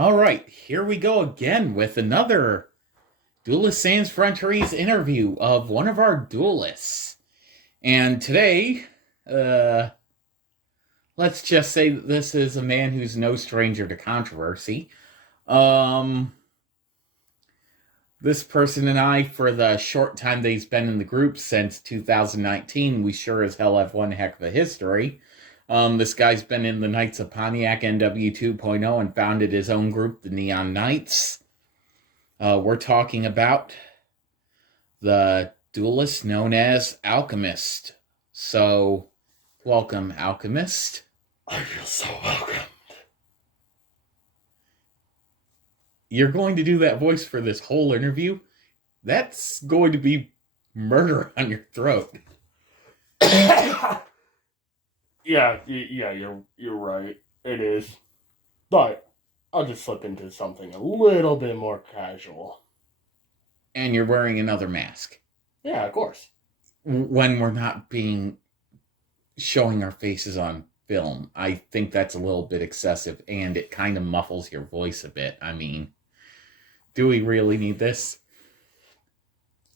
All right, here we go again with another Duelist Sans Frontières interview of one of our duelists. And today, let's just say that this is a man who's no stranger to controversy. This person and I, for the short time that he's been in the group since 2019, we sure as hell have one heck of a history. This guy's been in the Knights of Pontiac NW 2.0 and founded his own group, the Neon Knights. We're talking about the duelist known as Alchem1st. So, welcome, Alchem1st. I feel so welcomed. You're going to do that voice for this whole interview? That's going to be murder on your throat. Yeah, you're right. It is. But I'll just slip into something a little bit more casual. And you're wearing another mask. Yeah, of course. When we're not showing our faces on film, I think that's a little bit excessive, and it kind of muffles your voice a bit. I mean, do we really need this?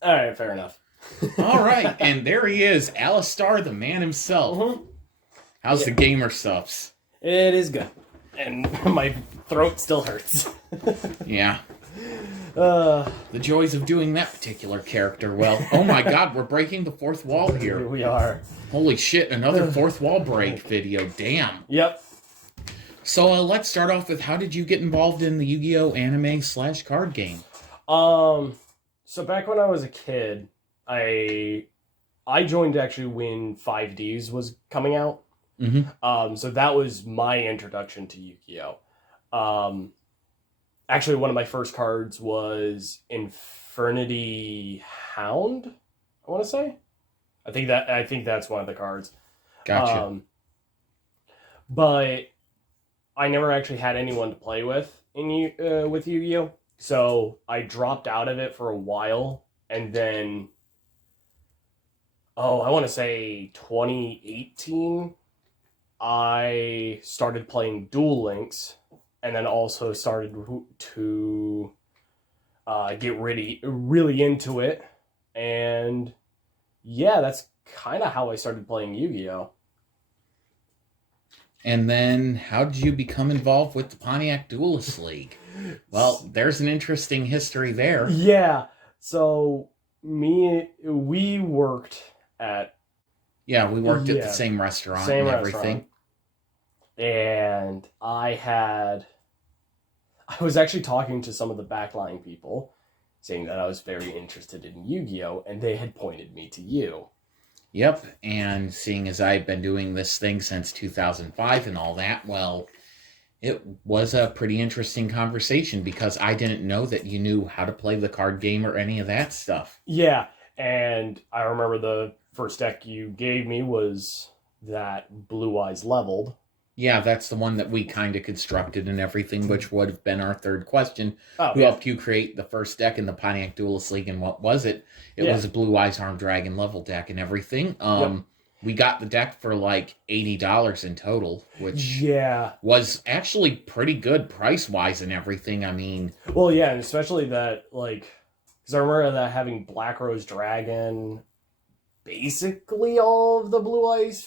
All right, fair enough. All right, and there he is, Alistar, the man himself. Mm-hmm. How's the gamer subs? It is good. And my throat still hurts. Yeah. The joys of doing that particular character. Well, oh my god, we're breaking the fourth wall here. Here we are. Holy shit, another fourth wall break video. Damn. Yep. So let's start off with, how did you get involved in the Yu-Gi-Oh! Anime/card game? So back when I was a kid, I joined actually when 5Ds was coming out. Mm-hmm. So that was my introduction to Yu-Gi-Oh! Actually, one of my first cards was Infernity Hound, I want to say. I think that's one of the cards. Gotcha. But I never actually had anyone to play with with Yu-Gi-Oh! So I dropped out of it for a while, and then I want to say 2018, I started playing Duel Links, and then also started to get really into it. And yeah, that's kind of how I started playing Yu-Gi-Oh! And then, how did you become involved with the Pontiac Duelist League? Well, there's an interesting history there. Yeah, so we worked at... Yeah, we worked at the same restaurant and everything. And I was actually talking to some of the backline people, saying that I was very interested in Yu-Gi-Oh! And they had pointed me to you. Yep, and seeing as I've been doing this thing since 2005 and all that, well, it was a pretty interesting conversation because I didn't know that you knew how to play the card game or any of that stuff. Yeah, and I remember the first deck you gave me was that Blue Eyes Leveled. Yeah, that's the one that we kind of constructed and everything, which would have been our third question. Who helped you create the first deck in the Pontiac Duelist League, and what was it? It was a Blue Eyes Armed Dragon level deck and everything. We got the deck for like $80 in total, which was actually pretty good price-wise and everything. I mean... Well, yeah, and especially that, like... Because I remember that having Black Rose Dragon... basically all of the Blue Eyes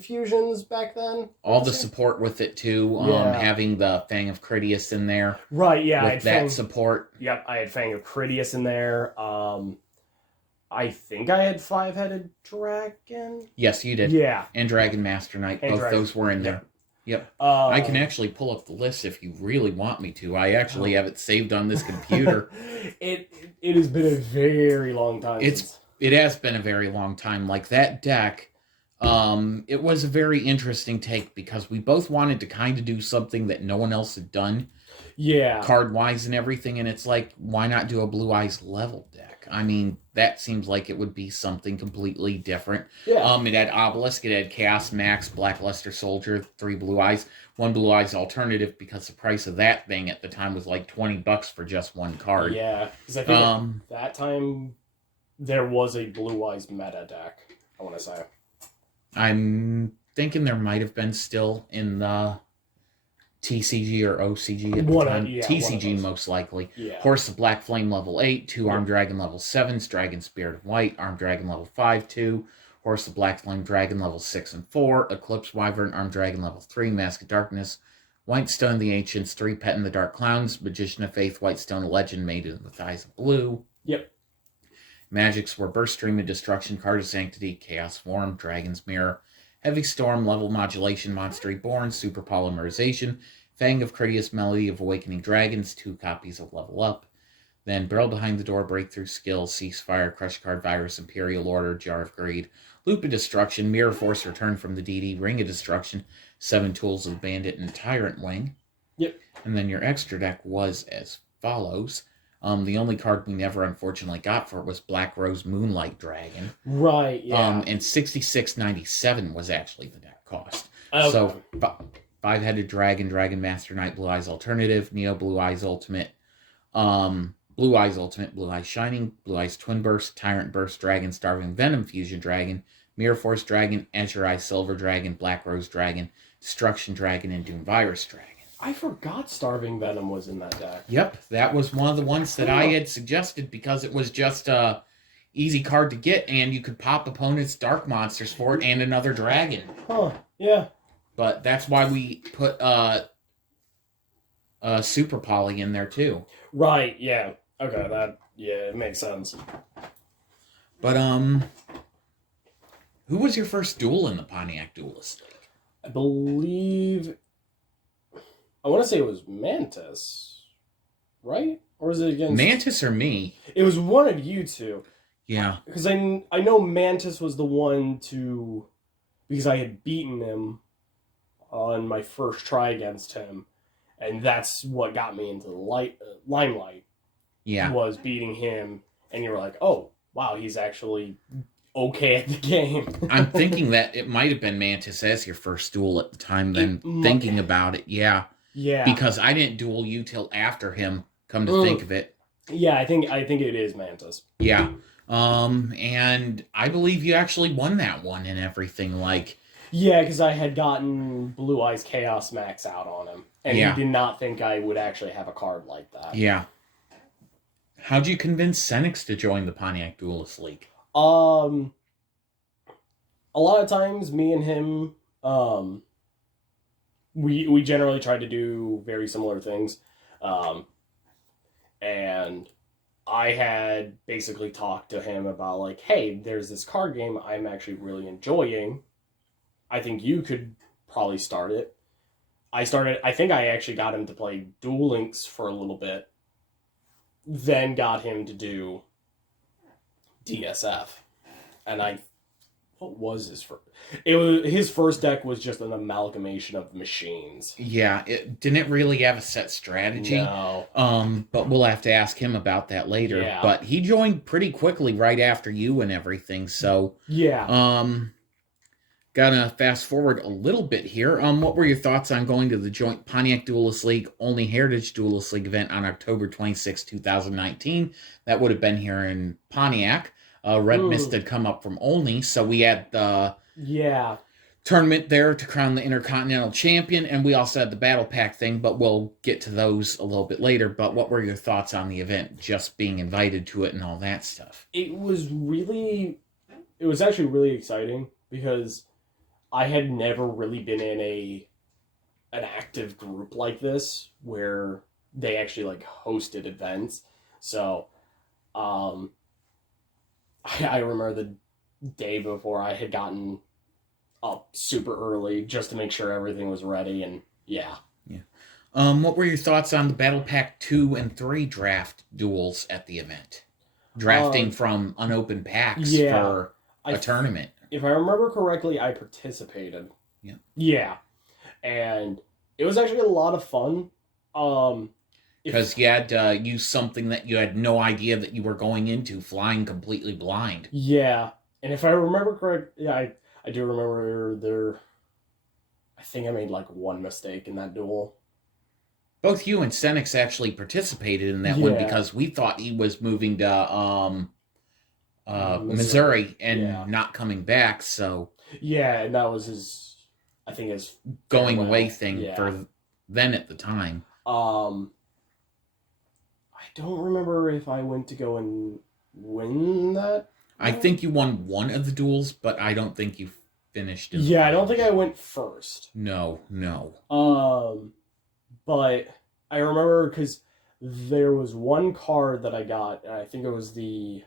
fusions back then. All the support with it, too. Having the Fang of Critias in there. Right, yeah. With that support. Yep, I had Fang of Critias in there. I think I had Five-Headed Dragon. Yes, you did. Yeah. And Dragon Master Knight. Both those were in there. Yep. I can actually pull up the list if you really want me to. I actually have it saved on this computer. It has been a very long time It has been a very long time. Like, that deck, it was a very interesting take because we both wanted to kind of do something that no one else had done. Yeah. Card-wise and everything, and it's like, why not do a Blue Eyes level deck? I mean, that seems like it would be something completely different. Yeah. It had Obelisk, it had Chaos Max, Blackluster Soldier, 3 Blue Eyes, 1 Blue Eyes alternative, because the price of that thing at the time was like $20 for just one card. Yeah, because I think at that time... there was a Blue Eyes meta deck, I want to say. I'm thinking there might have been still in the TCG or OCG at the One of- time. yeah, one of TCG those. most likely. Yeah. Horse of Black Flame level 8, 2 Yep. Armed Dragon level 7s, Dragon Spirit of White, Armed Dragon level 5, 2, Horse of Black Flame Dragon level 6 and 4, Eclipse Wyvern, Armed Dragon level 3, Mask of Darkness, Whitestone the Ancients, 3 Pet in the Dark Clowns, Magician of Faith, Whitestone Legend, Maiden with Eyes of Blue. Yep. Magics were Burst Stream of Destruction, Card of Sanctity, Chaos Form, Dragon's Mirror, Heavy Storm, Level Modulation, Monster Reborn, Super Polymerization, Fang of Critias, Melody of Awakening Dragons, 2 copies of Level Up. Then Barrel Behind the Door, Breakthrough Skill, Ceasefire, Crush Card Virus, Imperial Order, Jar of Greed, Loop of Destruction, Mirror Force, Return from the DD, Ring of Destruction, 7 Tools of the Bandit, and Tyrant Wing. Yep. And then your extra deck was as follows. The only card we never unfortunately got for it was Black Rose Moonlight Dragon. Right, yeah. And $66.97 was actually the deck cost. Okay. So, 5-headed Dragon, Dragon Master Knight, Blue Eyes Alternative, Neo Blue Eyes Ultimate, Blue Eyes Ultimate, Blue Eyes Shining, Blue Eyes Twin Burst, Tyrant Burst Dragon, Starving Venom Fusion Dragon, Mirror Force Dragon, Azure Eye Silver Dragon, Black Rose Dragon, Destruction Dragon, and Doom Virus Dragon. I forgot Starving Venom was in that deck. Yep, that was one of the ones that I had suggested because it was just a easy card to get, and you could pop opponents' dark monsters for it and another dragon. Huh, yeah. But that's why we put Super Poly in there too. Right, yeah. Okay, it makes sense. But who was your first duel in the Pontiac Duelist League? I believe... I want to say it was Mantis, right? Or was it against... Mantis or me? It was one of you two. Yeah. Because I know Mantis was the one to... Because I had beaten him on my first try against him. And that's what got me into the limelight. Yeah. Was beating him. And you were like, oh, wow, he's actually okay at the game. I'm thinking that it might have been Mantis as your first duel at the time, then thinking about it, yeah. Yeah. Because I didn't duel you till after him, come to think of it. Yeah, I think it is Mantis. Yeah. And I believe you actually won that one and everything, like... Yeah, because I had gotten Blue Eyes Chaos Max out on him. And he did not think I would actually have a card like that. Yeah. How'd you convince Senix to join the Pontiac Duelist League? A lot of times, me and him, we generally try to do very similar things. And I had basically talked to him about, like, hey, there's this card game I'm actually really enjoying. I think you could probably start it. I think I actually got him to play Duel Links for a little bit. Then got him to do DSF. And what was his first? His first deck was just an amalgamation of machines. Yeah, it didn't really have a set strategy. No. But we'll have to ask him about that later. Yeah. But he joined pretty quickly right after you and everything, so... Yeah. Gonna fast forward a little bit here. What were your thoughts on going to the joint Pontiac Duelist League Only Heritage Duelist League event on October 26, 2019? That would have been here in Pontiac. Red Mist had come up from Olney, so we had the tournament there to crown the Intercontinental Champion, and we also had the Battle Pack thing, but we'll get to those a little bit later. But what were your thoughts on the event, just being invited to it and all that stuff? It was actually really exciting because I had never really been in an active group like this where they actually like hosted events. So, I remember the day before I had gotten up super early just to make sure everything was ready, and yeah. What were your thoughts on the Battle Pack 2 and 3 draft duels at the event? Drafting from unopened packs for a tournament. If I remember correctly, I participated. Yeah. Yeah. And it was actually a lot of fun. Because you had to use something that you had no idea that you were going into, flying completely blind. Yeah. And if I remember correctly, I do remember I think I made like one mistake in that duel. Both you and Senix actually participated in that one because we thought he was moving to Missouri and not coming back, so... Yeah, and that was his going away thing for then at the time. I don't remember if I went to go and win that. I think you won one of the duels, but I don't think you finished. Yeah, I don't think I went first. No. But I remember because there was one card that I got, and I think it was the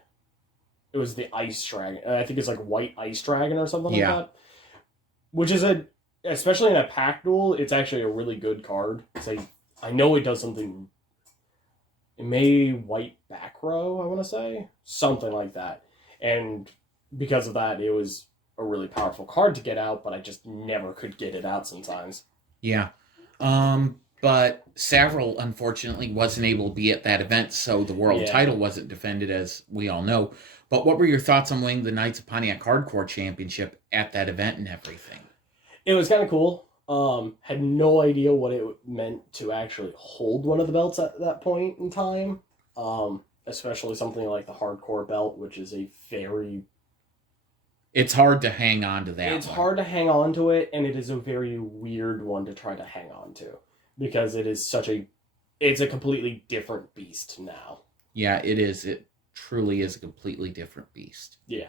Ice Dragon. I think it's like White Ice Dragon or something like that. Which is especially in a pack duel, it's actually a really good card. I know it does something. It may white back row, I want to say. Something like that. And because of that, it was a really powerful card to get out, but I just never could get it out sometimes. Yeah. But Savril, unfortunately, wasn't able to be at that event, so the world title wasn't defended, as we all know. But what were your thoughts on winning the Knights of Pontiac Hardcore Championship at that event and everything? It was kind of cool. Had no idea what it meant to actually hold one of the belts at that point in time. Especially something like the hardcore belt, which is a very... It's hard to hang on to that. It's hard to hang on to it, and it is a very weird one to try to hang on to. Because it is it's a completely different beast now. Yeah, it is. It truly is a completely different beast. Yeah.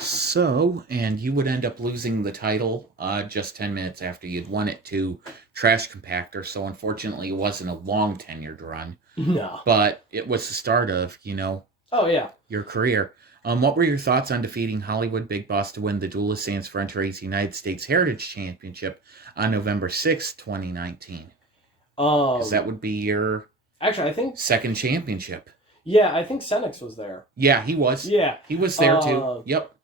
So, and you would end up losing the title just 10 minutes after you'd won it to Trash Compactor, so unfortunately it wasn't a long tenured run. No. But it was the start of, Oh, yeah. your career. What were your thoughts on defeating HollywoodBigBoss to win the Duelists Sans Frontières United States Heritage Championship on November 6th, 2019? Because that would be your actually, I think second championship. Yeah, I think Senex was there. Yeah, he was. Yeah. He was there too. Yep.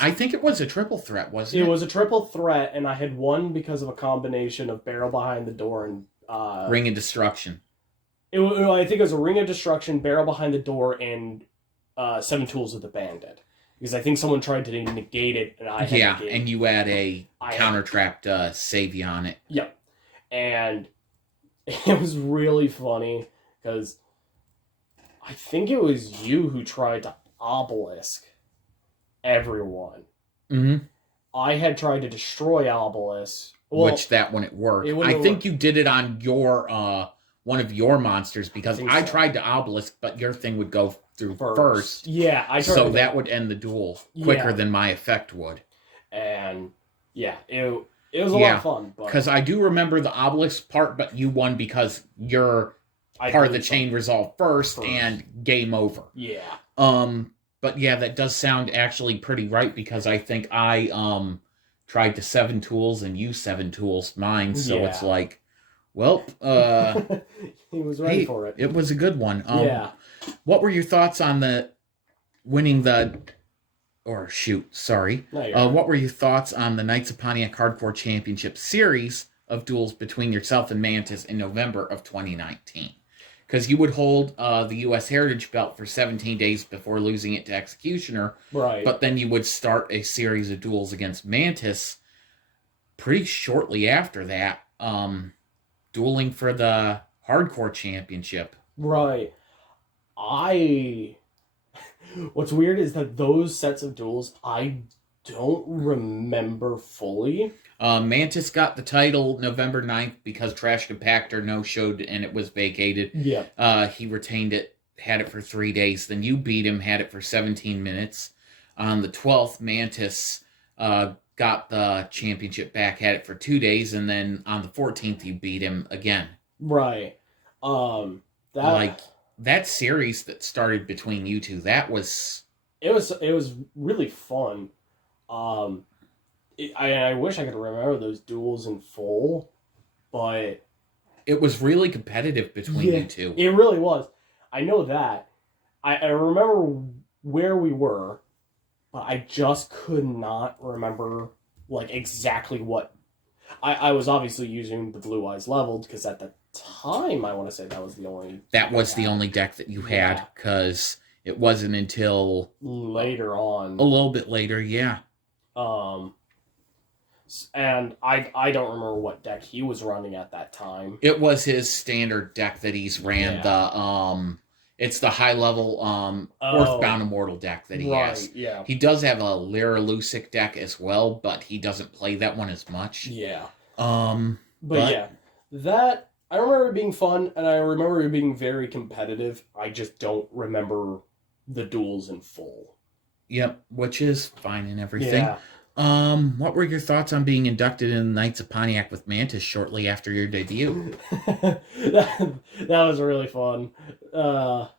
I think it was a triple threat, wasn't it? It was a triple threat, and I had won because of a combination of Barrel Behind the Door and... Ring of Destruction. I think it was a Ring of Destruction, Barrel Behind the Door, and 7 Tools of the Bandit. Because I think someone tried to negate it, and I had negated it. And you had a counter-trapped Savvy on it. Yep. And it was really funny, because I think it was you who tried to Obelisk everyone. Mm-hmm. I had tried to destroy Obelisk. Which that wouldn't work. I think you did it on your one of your monsters, because I tried to Obelisk, but your thing would go through first. Yeah, I tried. So that would end the duel quicker than my effect would. And yeah, it was a lot of fun. Because I do remember the Obelisk part, but you won because your part of the chain resolved first and game over. Yeah. But yeah, that does sound actually pretty right, because I think I tried to 7 Tools and you 7 Tools mine, so it's like, well, he was ready for it. It was a good one. What were your thoughts on winning the... what were your thoughts on the Knights of Pontiac Hardcore Championship series of duels between yourself and Mantis in November of 2019? Because you would hold the U.S. Heritage Belt for 17 days before losing it to Executioner. Right. But then you would start a series of duels against Mantis pretty shortly after that, dueling for the Hardcore Championship. Right. What's weird is that those sets of duels, I don't remember fully. Mantis got the title November 9th because Trash Compactor no-showed and it was vacated. Yeah. He retained it, had it for 3 days. Then you beat him, had it for 17 minutes. On the 12th, Mantis got the championship back, had it for 2 days. And then on the 14th, you beat him again. Right. That series that started between you two, that was... It was really fun. I wish I could remember those duels in full, but... It was really competitive between you two. It really was. I know that. I remember where we were, but I just could not remember exactly what... I was obviously using the Blue Eyes Leveled, because at the time, I want to say that was the only... That was the only deck that you had, because it wasn't until... later on. A little bit later, yeah. And I don't remember what deck he was running at that time. It was his standard deck that he's ran. It's the high level Earthbound Immortal deck that he has. Yeah. He does have a Lyra Lucic deck as well, but he doesn't play that one as much. Yeah. But yeah, that I remember it being fun, and I remember it being very competitive. I just don't remember the duels in full. Yep, which is fine and everything. Yeah. What were your thoughts on being inducted in the Knights of Pontiac with Mantis shortly after your debut? that was really fun. That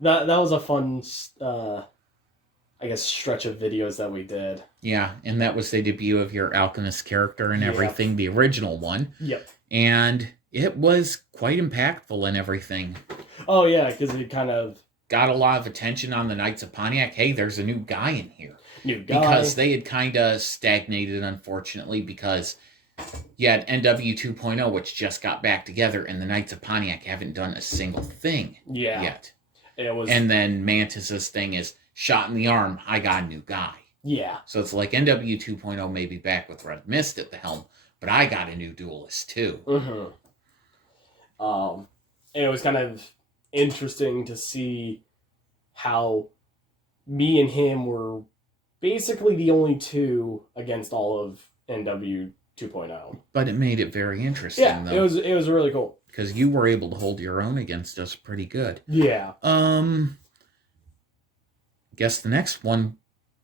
was a fun, I guess, stretch of videos that we did. Yeah, and that was the debut of your Alchemist character and everything, the original one. Yep. And it was quite impactful and everything. Oh, yeah, because it kind of got a lot of attention on the Knights of Pontiac. Hey, there's a new guy in here. New guy. Because they had kind of stagnated, unfortunately, because you had NW 2.0, which just got back together, and the Knights of Pontiac haven't done a single thing yet. And then Mantis's thing is, shot in the arm, I got a new guy. Yeah. So it's like NW 2.0 may be back with Red Mist at the helm, but I got a new duelist too. Mm-hmm. And it was kind of interesting to see how me and him were basically the only two against all of NW 2.0. But it made it very interesting, though. It was really cool. Because you were able to hold your own against us pretty good. Yeah. Guess the next one,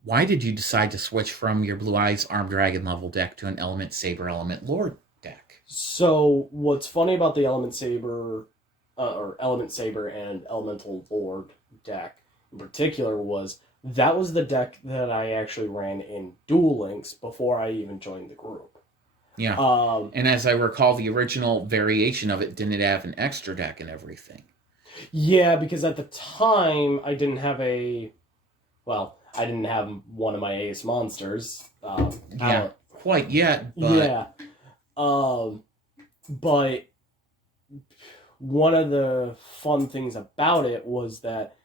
why did you decide to switch from your Blue Eyes Armed Dragon level deck to an Element Saber Element Lord deck? So what's funny about the Element Saber, or Element Saber and Elemental Lord deck in particular was that was the deck that I actually ran in Duel Links before I even joined the group. Yeah. And as I recall, the original variation of it didn't have an extra deck and everything. Yeah, because at the time I didn't have I didn't have one of my ace monsters. Quite yet, but... Yeah. But one of the fun things about it was that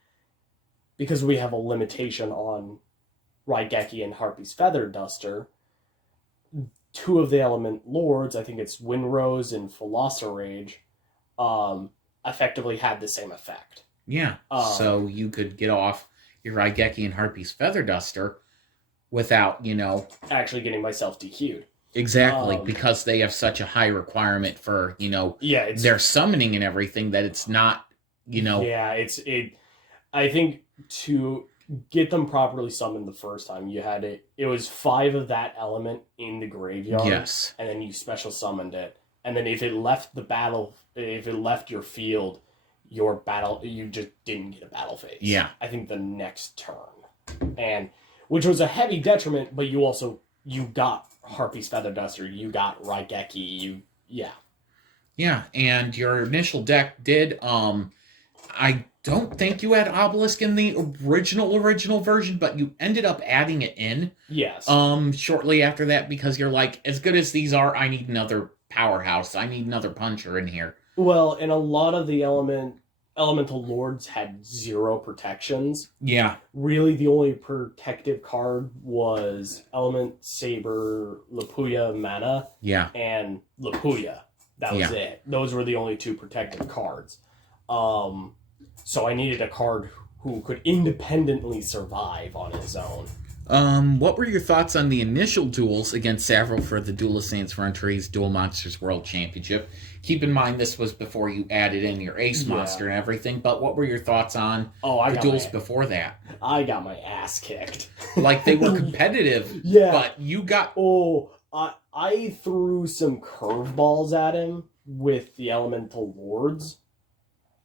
because we have a limitation on Raigeki and Harpy's Feather Duster, two of the Element Lords, I think it's Windrose and Rage, effectively had the same effect. Yeah, so you could get off your Raigeki and Harpy's Feather Duster without, actually getting myself DQ'd. Exactly, because they have such a high requirement for, their summoning and everything that it's not, Yeah, I think to get them properly summoned the first time, it was 5 of that element in the graveyard. Yes. And then you special summoned it. And then if it left your field, you just didn't get a battle phase. Yeah. I think the next turn. And which was a heavy detriment, but you got Harpy's Feather Duster, you got Raigeki, Yeah, and your initial deck did, I don't think you had Obelisk in the original version, but you ended up adding it in. Yes. Shortly after that, because you're like, as good as these are, I need another powerhouse. I need another puncher in here. Well, and a lot of the Elemental Lords had 0 protections. Yeah. Really, the only protective card was Element Saber, Lapuya Mana, and Lapuya. That was it. Those were the only 2 protective cards. So I needed a card who could independently survive on his own. What were your thoughts on the initial duels against Savril for the Duelist Sans Frontières Duel Monsters World Championship? Keep in mind this was before you added in your ace monster and everything, but what were your thoughts on the duels before that? I got my ass kicked. Like, they were competitive, but you got... I threw some curveballs at him with the Elemental Lords.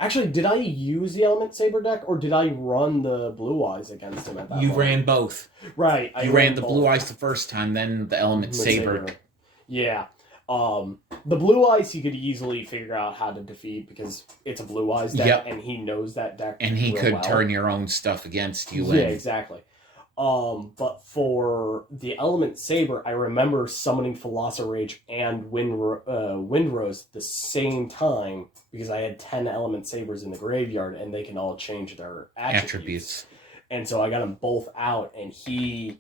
Actually, did I use the Element Saber deck, or did I run the Blue Eyes against him at that point? You ran both. Right. You ran the Blue Eyes the first time, then the Element Saber. Yeah. The Blue Eyes he could easily figure out how to defeat because it's a Blue Eyes deck, and he knows that deck. And he could turn your own stuff against you. Yeah, exactly. But for the Element Saber, I remember summoning Rage and Windrose at the same time because I had 10 Element Sabers in the graveyard and they can all change their attributes. And so I got them both out and he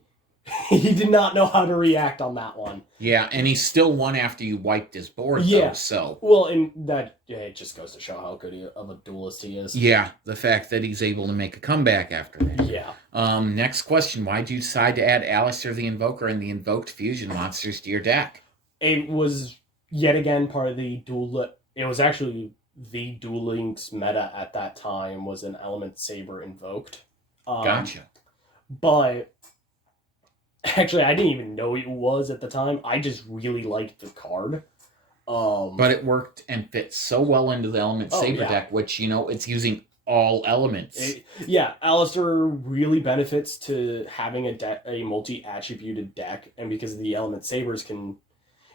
he did not know how to react on that one. Yeah, and he still won after you wiped his board, Yeah. though, so... Well, and that, it just goes to show how good of a duelist he is. Yeah, the fact that he's able to make a comeback after that. Yeah. Next question. Why did you decide to add Alistair the Invoker and the Invoked Fusion monsters to your deck? It was, yet again, part of the it was actually the Duel Links meta at that time was an Element Saber Invoked. Gotcha. But... Actually, I didn't even know it was at the time. I just really liked the card. But it worked and fit so well into the Element Saber deck, which, it's using all elements. Alistair really benefits to having a multi-attributed deck, and because the Element Sabers can,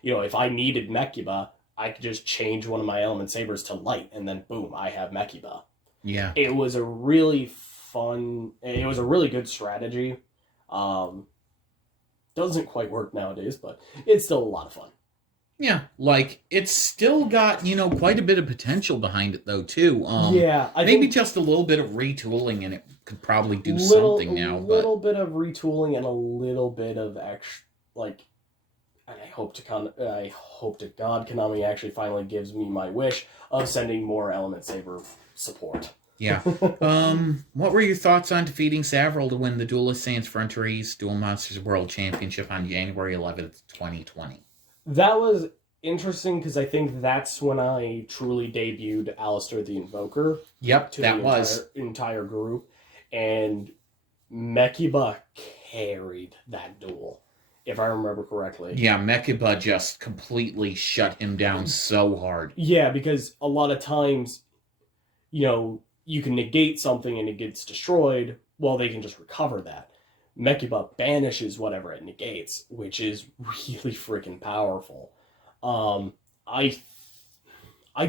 if I needed Mekiba, I could just change one of my Element Sabers to light, and then boom, I have Mekiba. Yeah. It was a really good strategy. Doesn't quite work nowadays, but it's still a lot of fun. Yeah, it's still got, quite a bit of potential behind it, though, too. I think just a little bit of retooling, and it could probably do something now. A little bit of retooling and a little bit of and I hope to God Konami actually finally gives me my wish of sending more Element Saber support. Yeah. What were your thoughts on defeating Savril to win the Duelist Sans Frontières Duel Monsters World Championship on January 11th, 2020? That was interesting because I think that's when I truly debuted Alistair the Invoker. Yep, to that the was. entire group. And Mekiba carried that duel, if I remember correctly. Yeah, Mekiba just completely shut him down so hard. Yeah, because a lot of times, you can negate something and it gets destroyed, well, they can just recover that. Mekiba banishes whatever it negates, which is really freaking powerful. I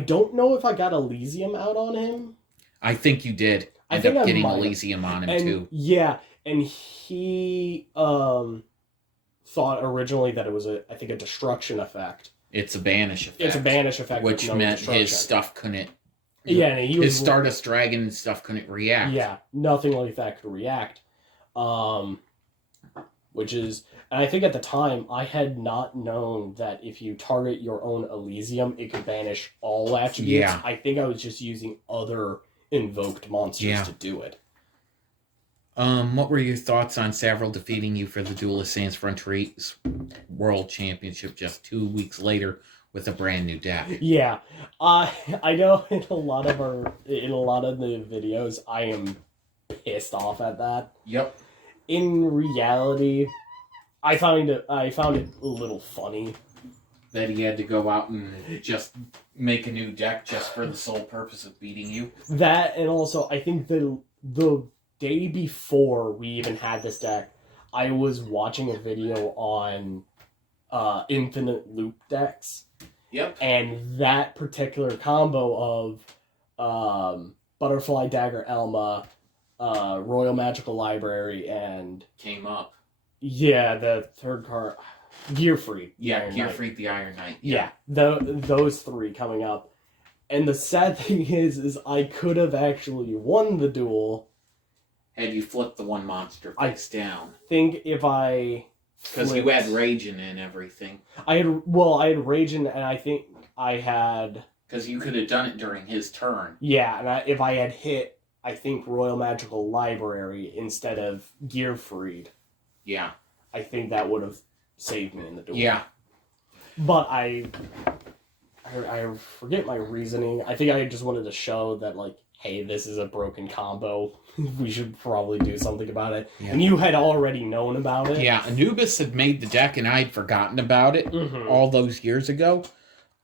don't know if I got Elysium out on him. I think you did. I think getting Elysium on him, too. Yeah, and he thought originally that it was a destruction effect. It's a banish effect. It's a banish effect. Which meant his stuff couldn't... Yeah, and his Stardust Dragon and stuff couldn't react. Yeah, nothing like that could react. Which is, and I think at the time I had not known that if you target your own Elysium, it could banish all attributes. Yeah. I think I was just using other invoked monsters to do it. What were your thoughts on Savril defeating you for the Duelist Sans Frontières World Championship just 2 weeks later with a brand new deck? Yeah, I know in a lot of the videos I am pissed off at that. Yep. In reality, I found it a little funny that he had to go out and just make a new deck just for the sole purpose of beating you. That, and also I think the day before we even had this deck, I was watching a video on infinite loop decks. Yep. And that particular combo of Butterfly Dagger Elma, Royal Magical Library, and... came up. Yeah, the third card... Gearfried. Yeah, Gearfried the Iron Knight. Yeah, those three coming up. And the sad thing is I could have actually won the duel. Had you flipped the one monster face down. I think if I... Because you had Raging and everything. I had Raging, and I think I had... Because you could have done it during his turn. Yeah, and if I had hit, I think, Royal Magical Library instead of Gearfried. Yeah. I think that would have saved me in the duel. Yeah. But I forget my reasoning. I think I just wanted to show that, hey, this is a broken combo. We should probably do something about it. Yeah. And you had already known about it. Yeah, Anubis had made the deck, and I had forgotten about it all those years ago.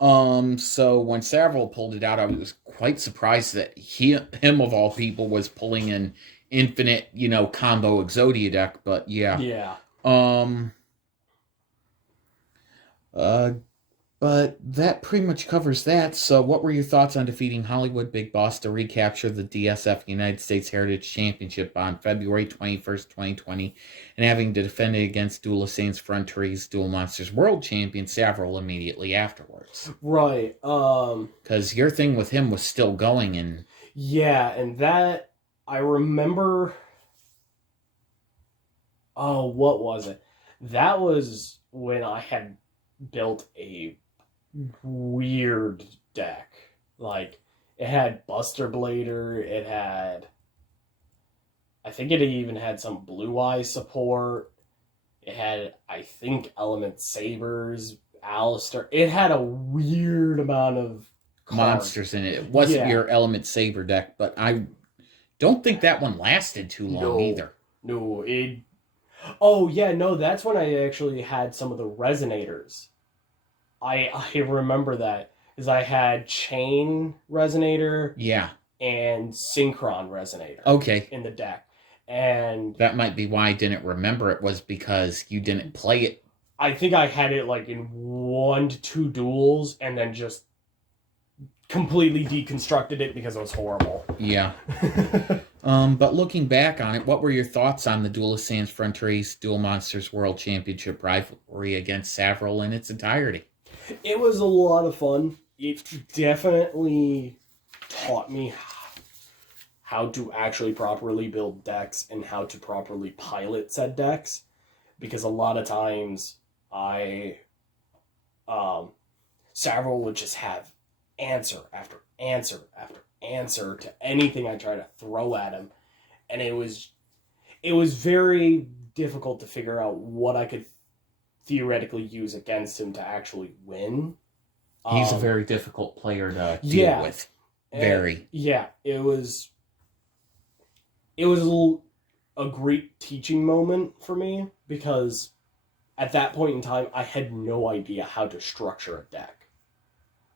So when Savril pulled it out, I was quite surprised that him of all people was pulling an infinite, combo Exodia deck. But yeah. Yeah. But that pretty much covers that. So what were your thoughts on defeating HollywoodBigBoss to recapture the DSF United States Heritage Championship on February 21st, 2020, and having to defend it against Duelist Sans Frontières Duel Monsters World Champion Savril immediately afterwards? Right. Because your thing with him was still going, and... Yeah, and that... I remember... Oh, what was it? That was when I had built a weird deck. Like, it had Buster Blader, it had... I think it even had some Blue Eye support. It had, I think, Element Sabers, Alistair. It had a weird amount of monsters in it. It wasn't your Element Saber deck, but I don't think that one lasted too long either. No, it... Oh, yeah, no, that's when I actually had some of the Resonators. I remember that, because I had Chain Resonator and Synchron Resonator in the deck. And that might be why I didn't remember it, was because you didn't play it. I think I had it like in 1 to 2 duels and then just completely deconstructed it because it was horrible. Yeah. But looking back on it, what were your thoughts on the Duelists Sans Frontières Duel Monsters World Championship rivalry against Savril in its entirety? It was a lot of fun. It definitely taught me how to actually properly build decks and how to properly pilot said decks, because a lot of times Savril would just have answer after answer after answer to anything I try to throw at him, and it was very difficult to figure out what I could theoretically use against him to actually win. He's a very difficult player to deal with. Very. Yeah, it was a great teaching moment for me, because at that point in time, I had no idea how to structure a deck.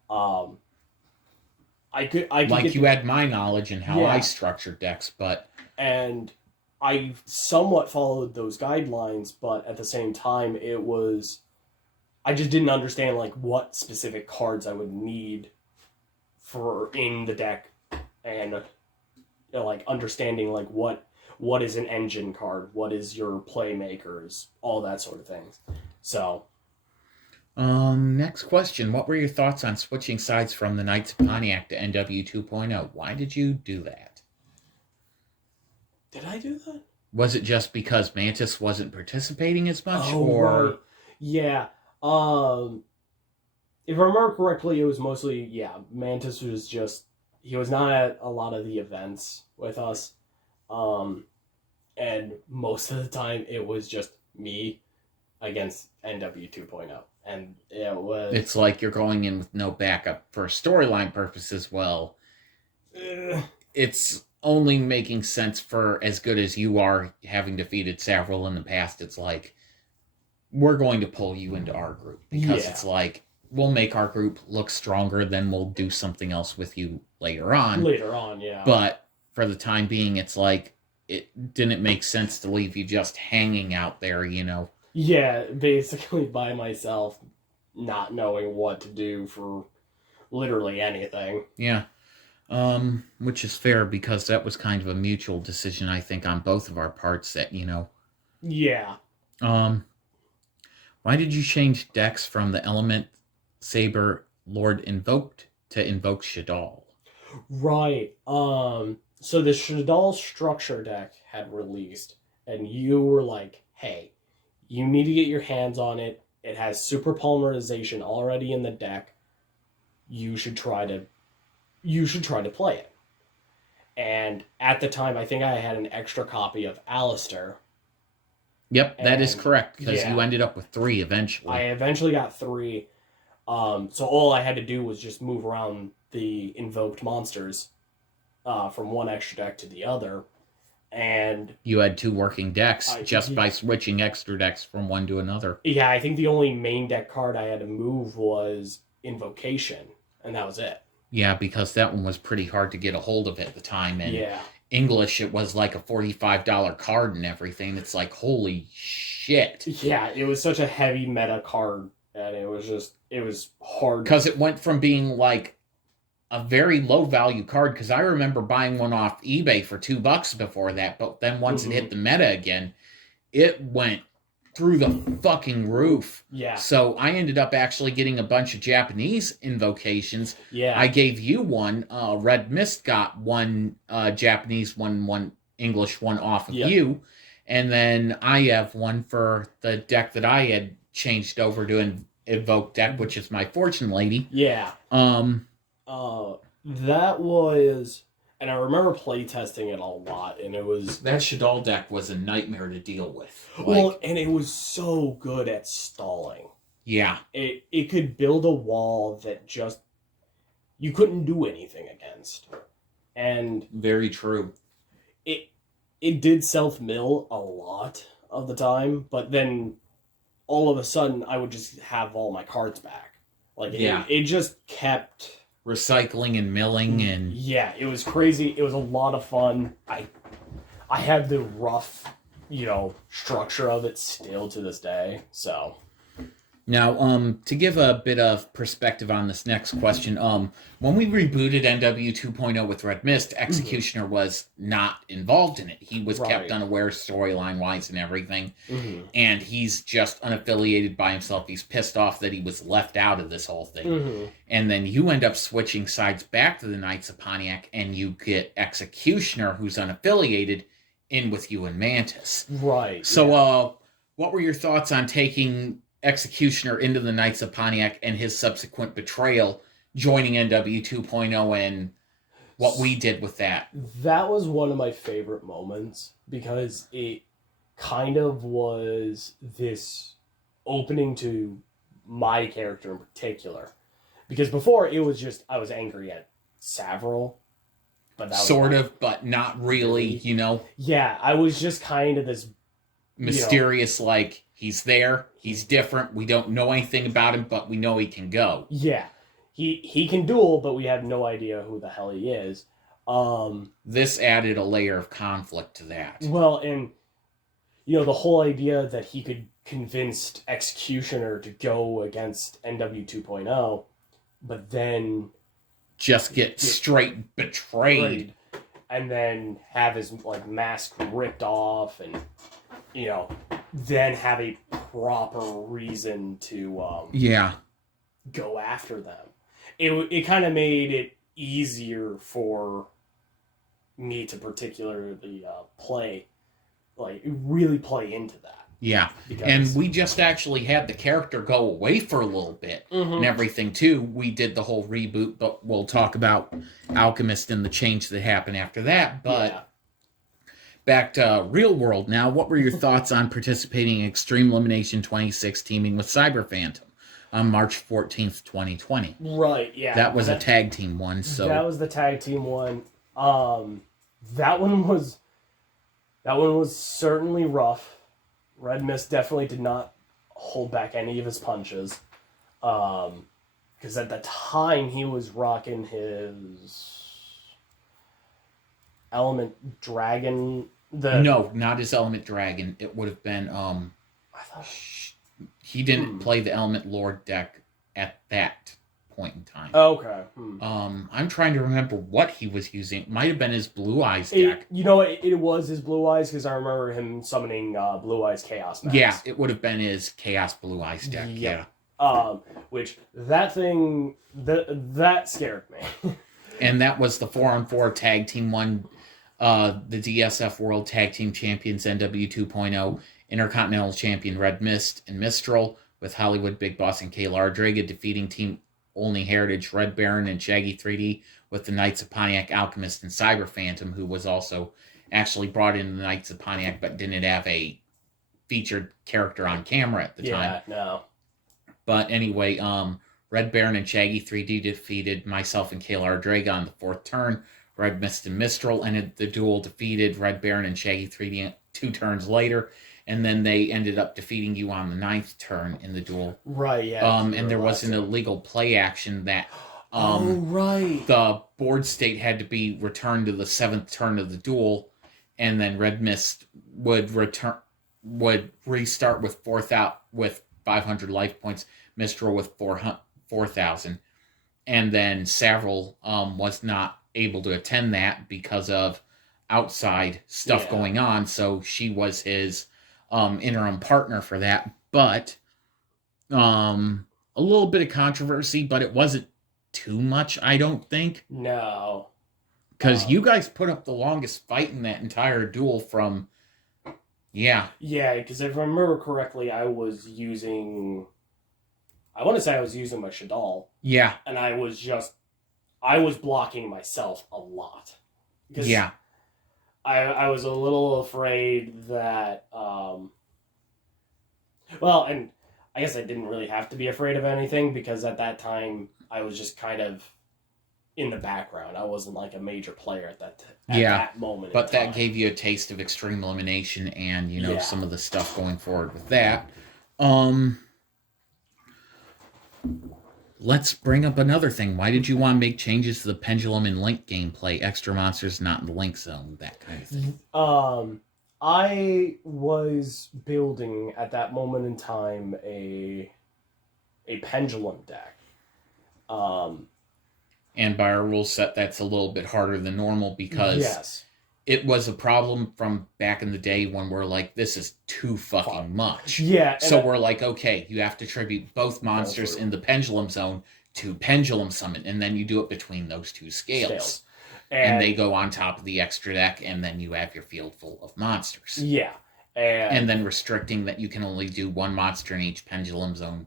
I could like you had my knowledge in how I structured decks, and I somewhat followed those guidelines, but at the same time, I just didn't understand like what specific cards I would need for in the deck, and like understanding like what is an engine card, what is your playmakers, all that sort of things. So, next question. What were your thoughts on switching sides from the Knights of Pontiac to NW 2.0? Why did you do that? Did I do that? Was it just because Mantis wasn't participating as much, or... Right. Yeah. If I remember correctly, it was mostly, Mantis was just... He was not at a lot of the events with us. And most of the time, it was just me against NW 2.0. And it was... It's like you're going in with no backup for storyline purposes. Well, it's only making sense for as good as you are, having defeated Savril in the past. It's like, we're going to pull you into our group, because it's like, we'll make our group look stronger, then we'll do something else with you later on. But for the time being, it's like, it didn't make sense to leave you just hanging out there, you know? Yeah, basically by myself, not knowing what to do for literally anything. Yeah. Which is fair, because that was kind of a mutual decision, I think, on both of our parts, that, you know... Yeah. Why did you change decks from the Element Saber Lord Invoked to Invoke Shadal? Right. So the Shadal structure deck had released, and you were like, hey, you need to get your hands on it. It has super polymerization already in the deck. You should try to play it. And at the time, I think I had an extra copy of Alistair. Yep, that is correct, because you ended up with 3 eventually. I eventually got 3. So all I had to do was just move around the invoked monsters from one extra deck to the other. And you had 2 working decks just by switching extra decks from one to another. Yeah, I think the only main deck card I had to move was Invocation, and that was it. Yeah, because that one was pretty hard to get a hold of at the time, and English, it was like a $45 card and everything. It's like, holy shit. Yeah, it was such a heavy meta card, and it was hard. Because it went from being like a very low value card, because I remember buying one off eBay for $2 before that, but then once it hit the meta again, it went through the fucking roof. Yeah. So I ended up actually getting a bunch of Japanese invocations. Yeah. I gave you one. Red Mist got one Japanese one English one off of you. And then I have one for the deck that I had changed over to an Evoke deck, which is my Fortune Lady. Yeah. That was, and I remember playtesting it a lot, and it was... That Shadal deck was a nightmare to deal with. Well, and it was so good at stalling. Yeah. It could build a wall that just... you couldn't do anything against. And... Very true. It did self-mill a lot of the time, but then all of a sudden I would just have all my cards back. Like, it just kept... recycling and milling and... Yeah, it was crazy. It was a lot of fun. I have the rough, structure of it still to this day, so... Now, to give a bit of perspective on this next question, when we rebooted NW 2.0 with Red Mist, Executioner was not involved in it. He was kept unaware storyline-wise and everything, and he's just unaffiliated by himself. He's pissed off that he was left out of this whole thing. And then you end up switching sides back to the Knights of Pontiac, and you get Executioner, who's unaffiliated, in with you and Mantis. Right. So, what were your thoughts on taking Executioner into the Knights of Pontiac and his subsequent betrayal, joining NW 2.0 and what we did with that? That was one of my favorite moments because it kind of was this opening to my character in particular. Because before it was just, I was angry at Savril. But that was but not really, Yeah, I was just kind of this mysterious, like, he's there, he's different, we don't know anything about him, but we know he can go. Yeah. He can duel, but we have no idea who the hell he is. This added a layer of conflict to that. Well, and, the whole idea that he could convince Executioner to go against NW 2.0, but then... just get straight betrayed. And then have his, mask ripped off and... then have a proper reason to go after them. It kind of made it easier for me to particularly really play into that. Yeah, and we just actually had the character go away for a little bit and everything, too. We did the whole reboot, but we'll talk about Alchemist and the change that happened after that, but... yeah. Back to real world now, what were your thoughts on participating in Extreme Elimination 26 teaming with Cyber Phantom on March 14th, 2020? Right, yeah. That was a tag team one, so... That was the tag team one. That one was certainly rough. Red Mist definitely did not hold back any of his punches. Because at the time, he was rocking his... Element Dragon... No, not his Element Dragon. It would have been, I thought... he didn't play the Element Lord deck at that point in time. Okay. I'm trying to remember what he was using. It might have been his Blue Eyes deck. It was his Blue Eyes, because I remember him summoning Blue Eyes Chaos Max. Yeah, it would have been his Chaos Blue Eyes deck, yeah. Which, that thing, that scared me. And that was the 4-on-4 tag team one. The DSF World Tag Team Champions NW 2.0, Intercontinental Champion Red Mist and Mistral, with HollywoodBigBoss and Kayla Ardrega defeating Team Only Heritage Red Baron and Shaggy 3D, with the Knights of Pontiac, Alchemist, and Cyber Phantom, who was also actually brought in the Knights of Pontiac, but didn't have a featured character on camera at the time. Yeah, no. But anyway, Red Baron and Shaggy 3D defeated myself and Kayla Ardrega on the 4th turn. Red Mist and Mistral ended the duel, defeated Red Baron and Shaggy 3D 2 turns later, and then they ended up defeating you on the 9th turn in the duel. Right, yeah. And there was an illegal play action that right. The board state had to be returned to the 7th turn of the duel, and then Red Mist would restart with 500 life points, Mistral with 4,000, and then Savril was not able to attend that because of outside stuff going on, so she was his interim partner for that. But a little bit of controversy, but it wasn't too much, I don't think. No. Because you guys put up the longest fight in that entire duel from Yeah. Yeah, because if I remember correctly, I want to say I was using my Shadal, Yeah. and I was blocking myself a lot. Because Yeah. I was a little afraid that, well, and I guess I didn't really have to be afraid of anything, because at that time, I was just kind of in the background. I wasn't like a major player at that moment. But that gave you a taste of extreme elimination and, some of the stuff going forward with that. Let's bring up another thing. Why did you want to make changes to the Pendulum and Link gameplay? Extra monsters not in the Link zone, that kind of thing. I was building at that moment in time a Pendulum deck. And by our rule set, that's a little bit harder than normal, because it was a problem from back in the day when we're like, this is too fucking much. Yeah. So we're like, okay, you have to tribute both monsters in the Pendulum zone to Pendulum Summon, and then you do it between those two scales. And they go on top of the extra deck, and then you have your field full of monsters. Yeah. And then restricting that you can only do one monster in each Pendulum zone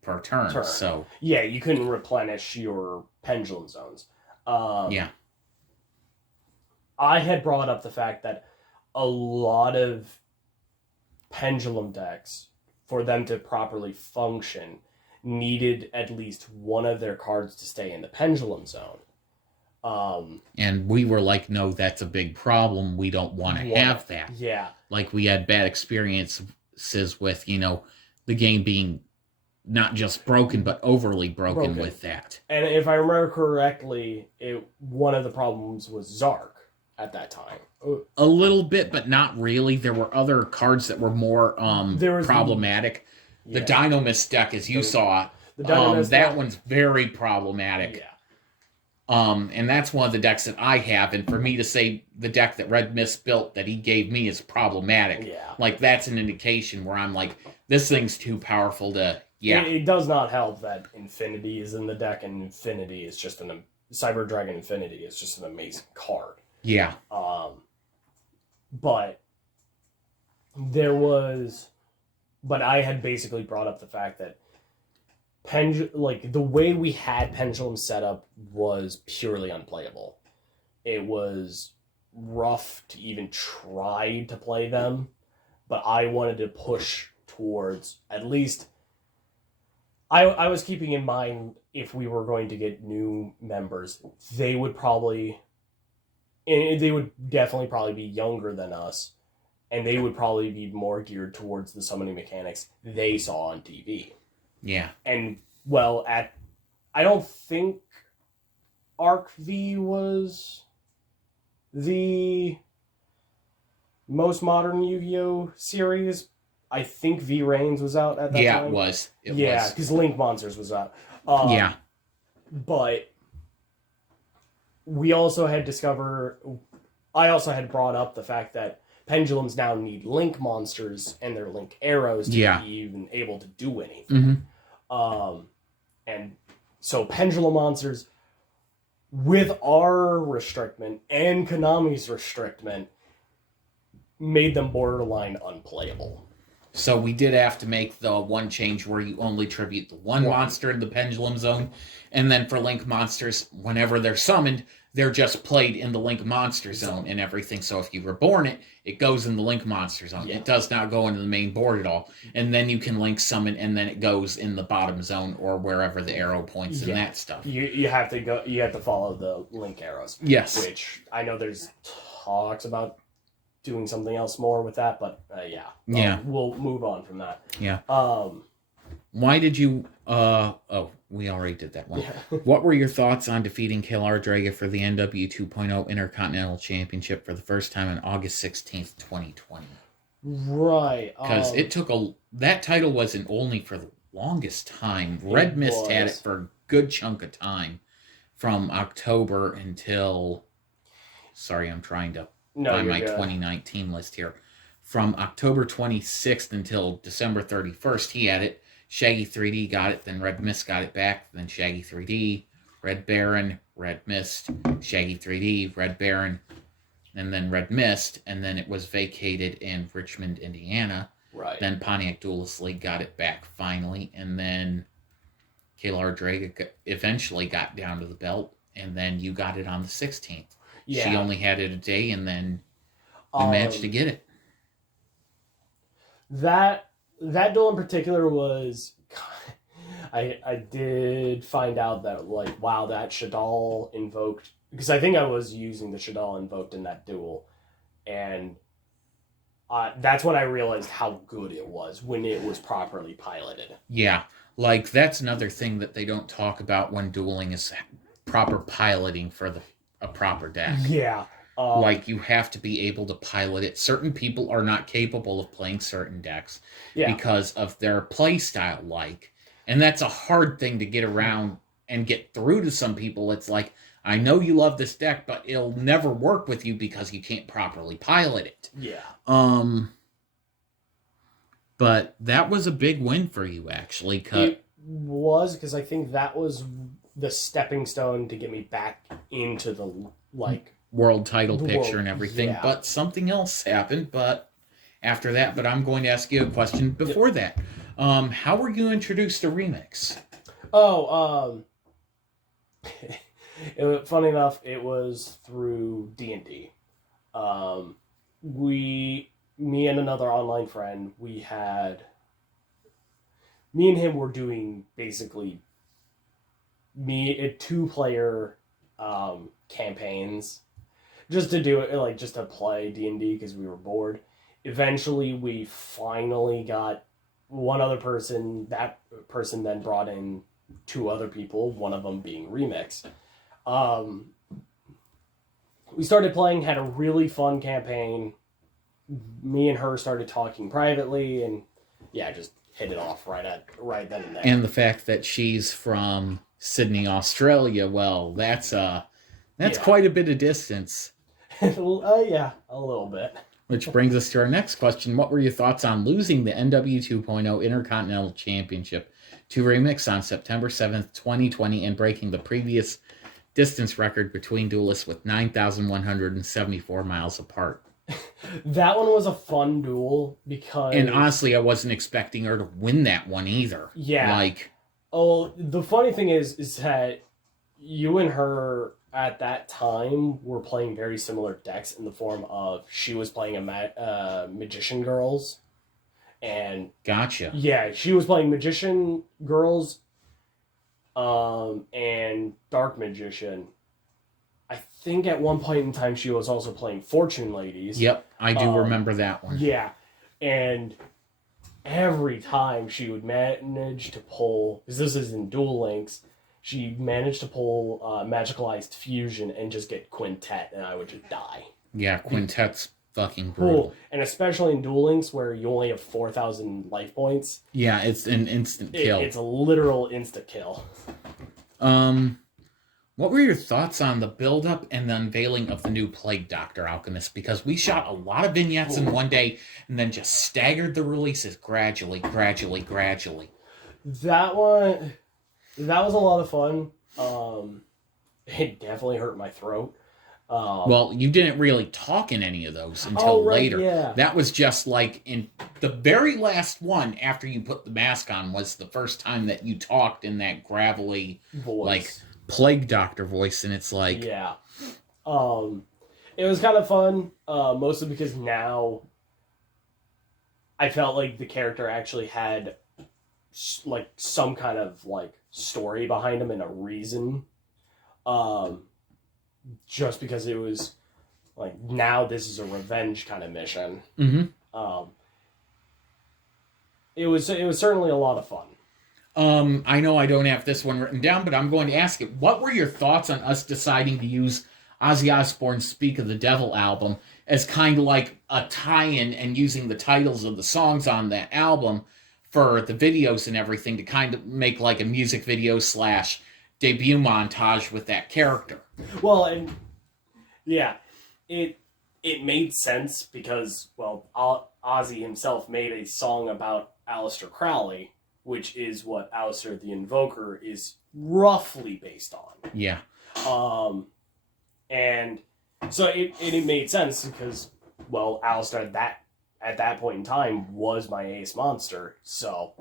per turn. So yeah, you couldn't replenish your Pendulum zones. Yeah. I had brought up the fact that a lot of Pendulum decks, for them to properly function, needed at least one of their cards to stay in the Pendulum zone. And we were like, no, that's a big problem. We don't want to have that. Yeah. Like, we had bad experiences with, the game being not just broken, but overly broken with that. And if I remember correctly, one of the problems was Zark at that time. A little bit, but not really. There were other cards that were more problematic. The Dynomist deck, as you saw, that one's very problematic. Yeah. And that's one of the decks that I have, and for me to say the deck that Red Mist built that he gave me is problematic, like, that's an indication where I'm like, this thing's too powerful to, It does not help that Infinity is in the deck, and Infinity is just Cyber Dragon Infinity is just an amazing card. Yeah. But I had basically brought up the fact that the way we had Pendulum set up was purely unplayable. It was rough to even try to play them, but I wanted to push towards at least. I was keeping in mind, if we were going to get new members, they would definitely probably be younger than us, and they would probably be more geared towards the summoning mechanics they saw on TV. Yeah. And, well, I don't think Arc V was the most modern Yu-Gi-Oh! Series. I think V Reigns was out at that time. Yeah, it was. Because Link Monsters was out. But I also had brought up the fact that Pendulums now need Link Monsters and their Link Arrows to be even able to do anything. Mm-hmm. And so Pendulum Monsters, with our restrictment and Konami's restrictment, made them borderline unplayable. So we did have to make the one change where you only tribute the one monster in the Pendulum zone, and then for Link Monsters, whenever they're summoned, they're just played in the Link Monster zone and everything. So if you reborn it, it goes in the Link Monster zone. It does not go into the main board at all. And then you can Link summon, and then it goes in the bottom zone or wherever the arrow points and that stuff. You have to go. You have to follow the Link arrows. Yes. Which I know there's talks about doing something else more with that, but we'll move on from that. Yeah. Why did you we already did that one. What were your thoughts on defeating Kalar Draga for the NW 2.0 Intercontinental Championship for the first time on August 16th, 2020? Right. Because it took that title wasn't only for the longest time. Red Mist had it for a good chunk of time, from October until, sorry, I'm trying to find my 2019 list here. From October 26th until December 31st, he had it. Shaggy 3D got it, then Red Mist got it back, then Shaggy 3D, Red Baron, Red Mist, Shaggy 3D, Red Baron, and then Red Mist, and then it was vacated in Richmond, Indiana. Right. Then Pontiac Duelist League got it back finally, and then Kayla Drake eventually got down to the belt, and then you got it on the 16th. Yeah. She only had it a day, and then you managed to get it. That duel in particular was... I did find out that, like, wow, that Shadal invoked... Because I think I was using the Shadal invoked in that duel. And that's when I realized how good it was when it was properly piloted. Yeah, like, that's another thing that they don't talk about when dueling is proper piloting for a proper deck. Yeah. Like, you have to be able to pilot it. Certain people are not capable of playing certain decks because of their play style, and that's a hard thing to get around and get through to some people. It's like, I know you love this deck, but it'll never work with you because you can't properly pilot it. Yeah. But that was a big win for you, actually. It was, because I think that was the stepping stone to get me back into the, like... world title picture and everything. Yeah. But something else happened, after that. But I'm going to ask you a question before that. How were you introduced to Remix? Funny enough, it was through D&D. Me and another online friend, me and him were doing basically a 2-player campaigns just to do it, like, just to play D&D because we were bored. Eventually, we finally got one other person. That person then brought in 2 other people, one of them being Remix. We started playing, had a really fun campaign. Me and her started talking privately, and just hit it off right then and there. And the fact that she's from Sydney, Australia, well, that's quite a bit of distance. Yeah, a little bit. Which brings us to our next question. What were your thoughts on losing the NW 2.0 Intercontinental Championship to Remix on September 7th, 2020, and breaking the previous distance record between duelists with 9,174 miles apart? That one was a fun duel because... And honestly, I wasn't expecting her to win that one either. Yeah. The funny thing is that you and her at that time were playing very similar decks in the form of she was playing a Magician Girls. And... Gotcha. Yeah, she was playing Magician Girls and Dark Magician. I think at one point in time she was also playing Fortune Ladies. Yep, I do remember that one. Yeah, and every time she would manage to pull, because this is in Duel Links, she managed to pull Magicalized Fusion and just get Quintet, and I would just die. Yeah, Quintet's fucking brutal. And especially in Duel Links, where you only have 4,000 life points. Yeah, it's an instant kill. It's a literal insta kill. What were your thoughts on the build-up and the unveiling of the new Plague Doctor Alchemist? Because we shot a lot of vignettes in one day and then just staggered the releases gradually. That one, that was a lot of fun. It definitely hurt my throat. Well, you didn't really talk in any of those until later. Yeah. That was just like in the very last one after you put the mask on was the first time that you talked in that gravelly voice. Like Plague Doctor voice, and it's like... Yeah. It was kind of fun, mostly because now I felt like the character actually had like some kind of like story behind him and a reason. Just because it was like, now this is a revenge kind of mission. Mm-hmm. It was certainly a lot of fun. I know I don't have this one written down, but I'm going to ask it. What were your thoughts on us deciding to use Ozzy Osbourne's Speak of the Devil album as kind of like a tie-in and using the titles of the songs on that album for the videos and everything to kind of make like a music video / debut montage with that character? Well, and yeah, it made sense because, well, Ozzy himself made a song about Aleister Crowley, which is what Alistair the Invoker is roughly based on. Yeah. And So it made sense because, well, Alistair at that point in time was my ace monster. So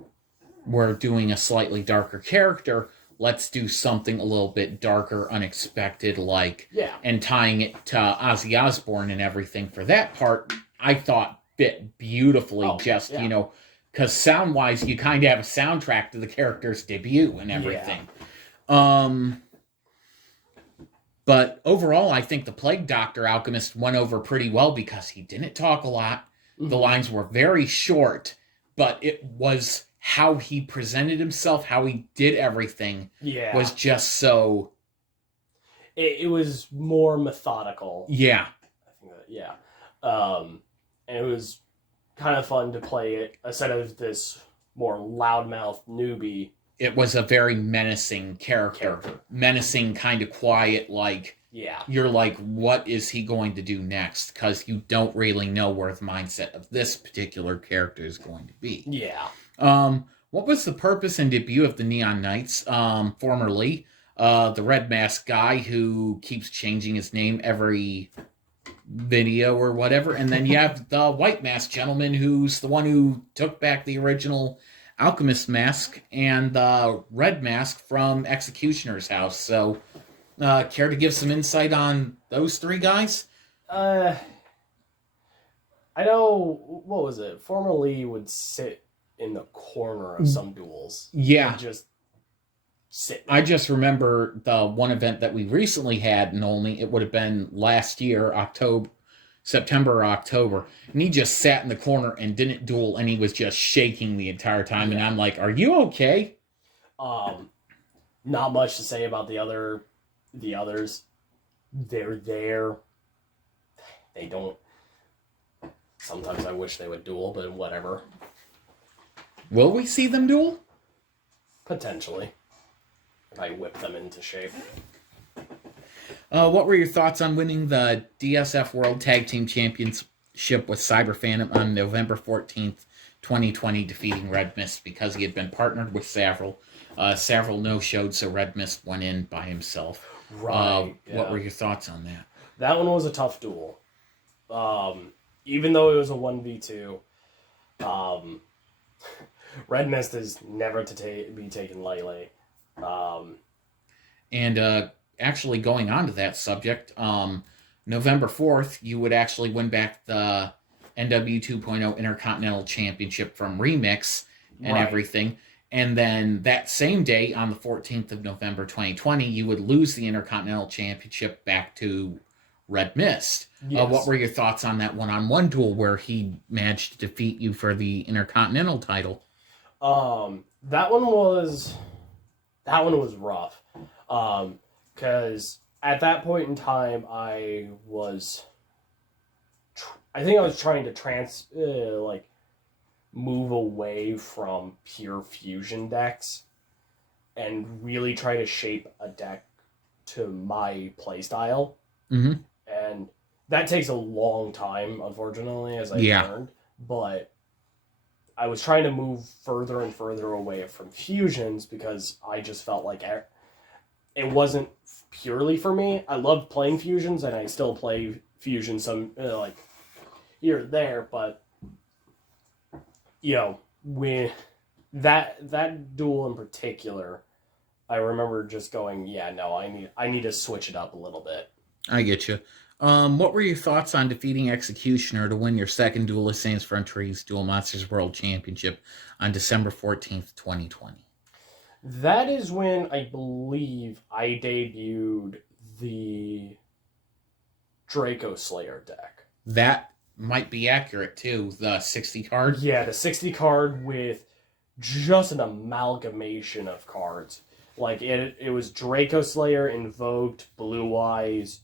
we're doing a slightly darker character. Let's do something a little bit darker, unexpected, and tying it to Ozzy Osbourne and everything for that part, I thought fit beautifully. Because sound-wise, you kind of have a soundtrack to the character's debut and everything. Yeah. But overall, I think the Plague Doctor Alchemist went over pretty well because he didn't talk a lot. Mm-hmm. The lines were very short, but it was how he presented himself, how he did everything, was just so... It was more methodical. Yeah. I think and it was kind of fun to play it instead of this more loudmouth newbie. It was a very menacing character. Menacing, kind of quiet, you're like, what is he going to do next? Because you don't really know where the mindset of this particular character is going to be. Yeah. What was the purpose and debut of the Neon Knights? Formerly, the Red Mask guy who keeps changing his name every video or whatever. And then you have the White Mask gentleman who's the one who took back the original Alchemist mask and the Red Mask from Executioner's house. So, care to give some insight on those three guys? I know, what was it? Formerly would sit in the corner of some duels. Yeah. Just sit there. I just remember the one event that we recently had, and only it would have been last year, September or October, and he just sat in the corner and didn't duel, and he was just shaking the entire time, and I'm like, are you okay? Not much to say about the others. They're there. They don't... Sometimes I wish they would duel, but whatever. Will we see them duel? Potentially. If I whip them into shape. What were your thoughts on winning the DSF World Tag Team Championship with Cyber Phantom on November 14th, 2020, defeating Red Mist because he had been partnered with Savile? Savile no-showed, so Red Mist went in by himself. Right. What were your thoughts on that? That one was a tough duel. Even though it was a 1v2, Red Mist is never to be taken lightly. Actually, going on to that subject, November 4th, you would actually win back the NW 2.0 Intercontinental Championship from Remix and everything. And then that same day, on the 14th of November 2020, you would lose the Intercontinental Championship back to Red Mist. Yes. What were your thoughts on that one-on-one duel where he managed to defeat you for the Intercontinental title? That one was rough. Because at that point in time, I think I was trying to move away from pure fusion decks and really try to shape a deck to my playstyle. Mm-hmm. And that takes a long time, unfortunately, as I learned. But I was trying to move further and further away from fusions because I just felt like it wasn't purely for me. I loved playing fusions, and I still play fusions some here or there. But when that duel in particular, I remember just going, I need to switch it up a little bit. I get you. What were your thoughts on defeating Executioner to win your second Duelist Sans Frontières Duel Monsters World Championship on December 14th, 2020? That is when I believe I debuted the Draco Slayer deck. That might be accurate, too. The 60 card? Yeah, the 60 card with just an amalgamation of cards. It was Draco Slayer, Invoked, Blue Eyes,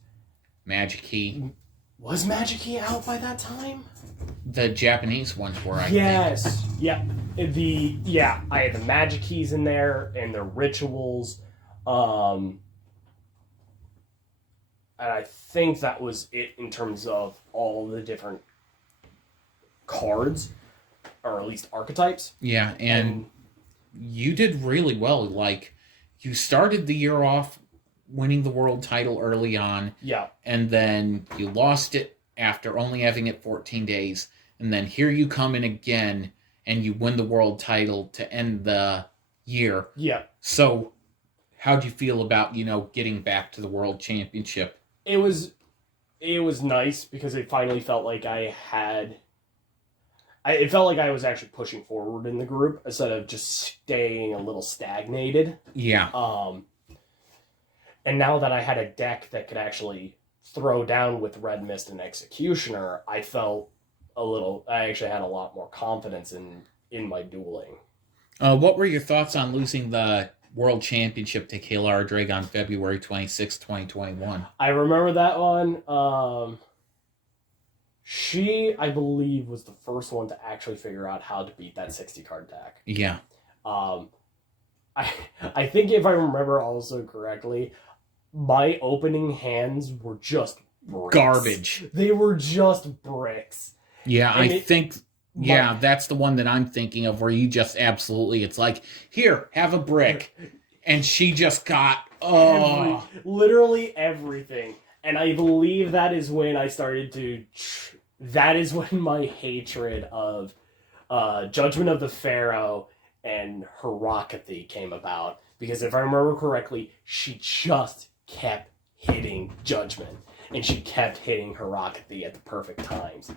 Magic Key. Was Magic Key out by that time? The Japanese ones were, I think. Yes. Yep. I had the Magic Keys in there and the rituals. And I think that was it in terms of all the different cards, or at least archetypes. Yeah, and you did really well. You started the year off winning the world title early on. Yeah. And then you lost it after only having it 14 days. And then here you come in again and you win the world title to end the year. Yeah. So how do you feel about, getting back to the world championship? It was nice because it finally felt like it felt like I was actually pushing forward in the group instead of just staying a little stagnated. Yeah. And now that I had a deck that could actually throw down with Red Mist and Executioner, I actually had a lot more confidence in my dueling. What were your thoughts on losing the World Championship to Kaylara Drake on February 26, 2021? I remember that one. She, I believe, was the first one to actually figure out how to beat that 60-card deck. Yeah. I think if I remember also correctly, my opening hands were just bricks. Garbage. They were just bricks. Yeah, that's the one that I'm thinking of where you just absolutely, it's like, here, have a brick. And she just got, literally everything. And I believe that is when I started that is when my hatred of Judgment of the Pharaoh and Herakathy came about. Because if I remember correctly, she just kept hitting Judgment. And she kept hitting Herakathy at the perfect times.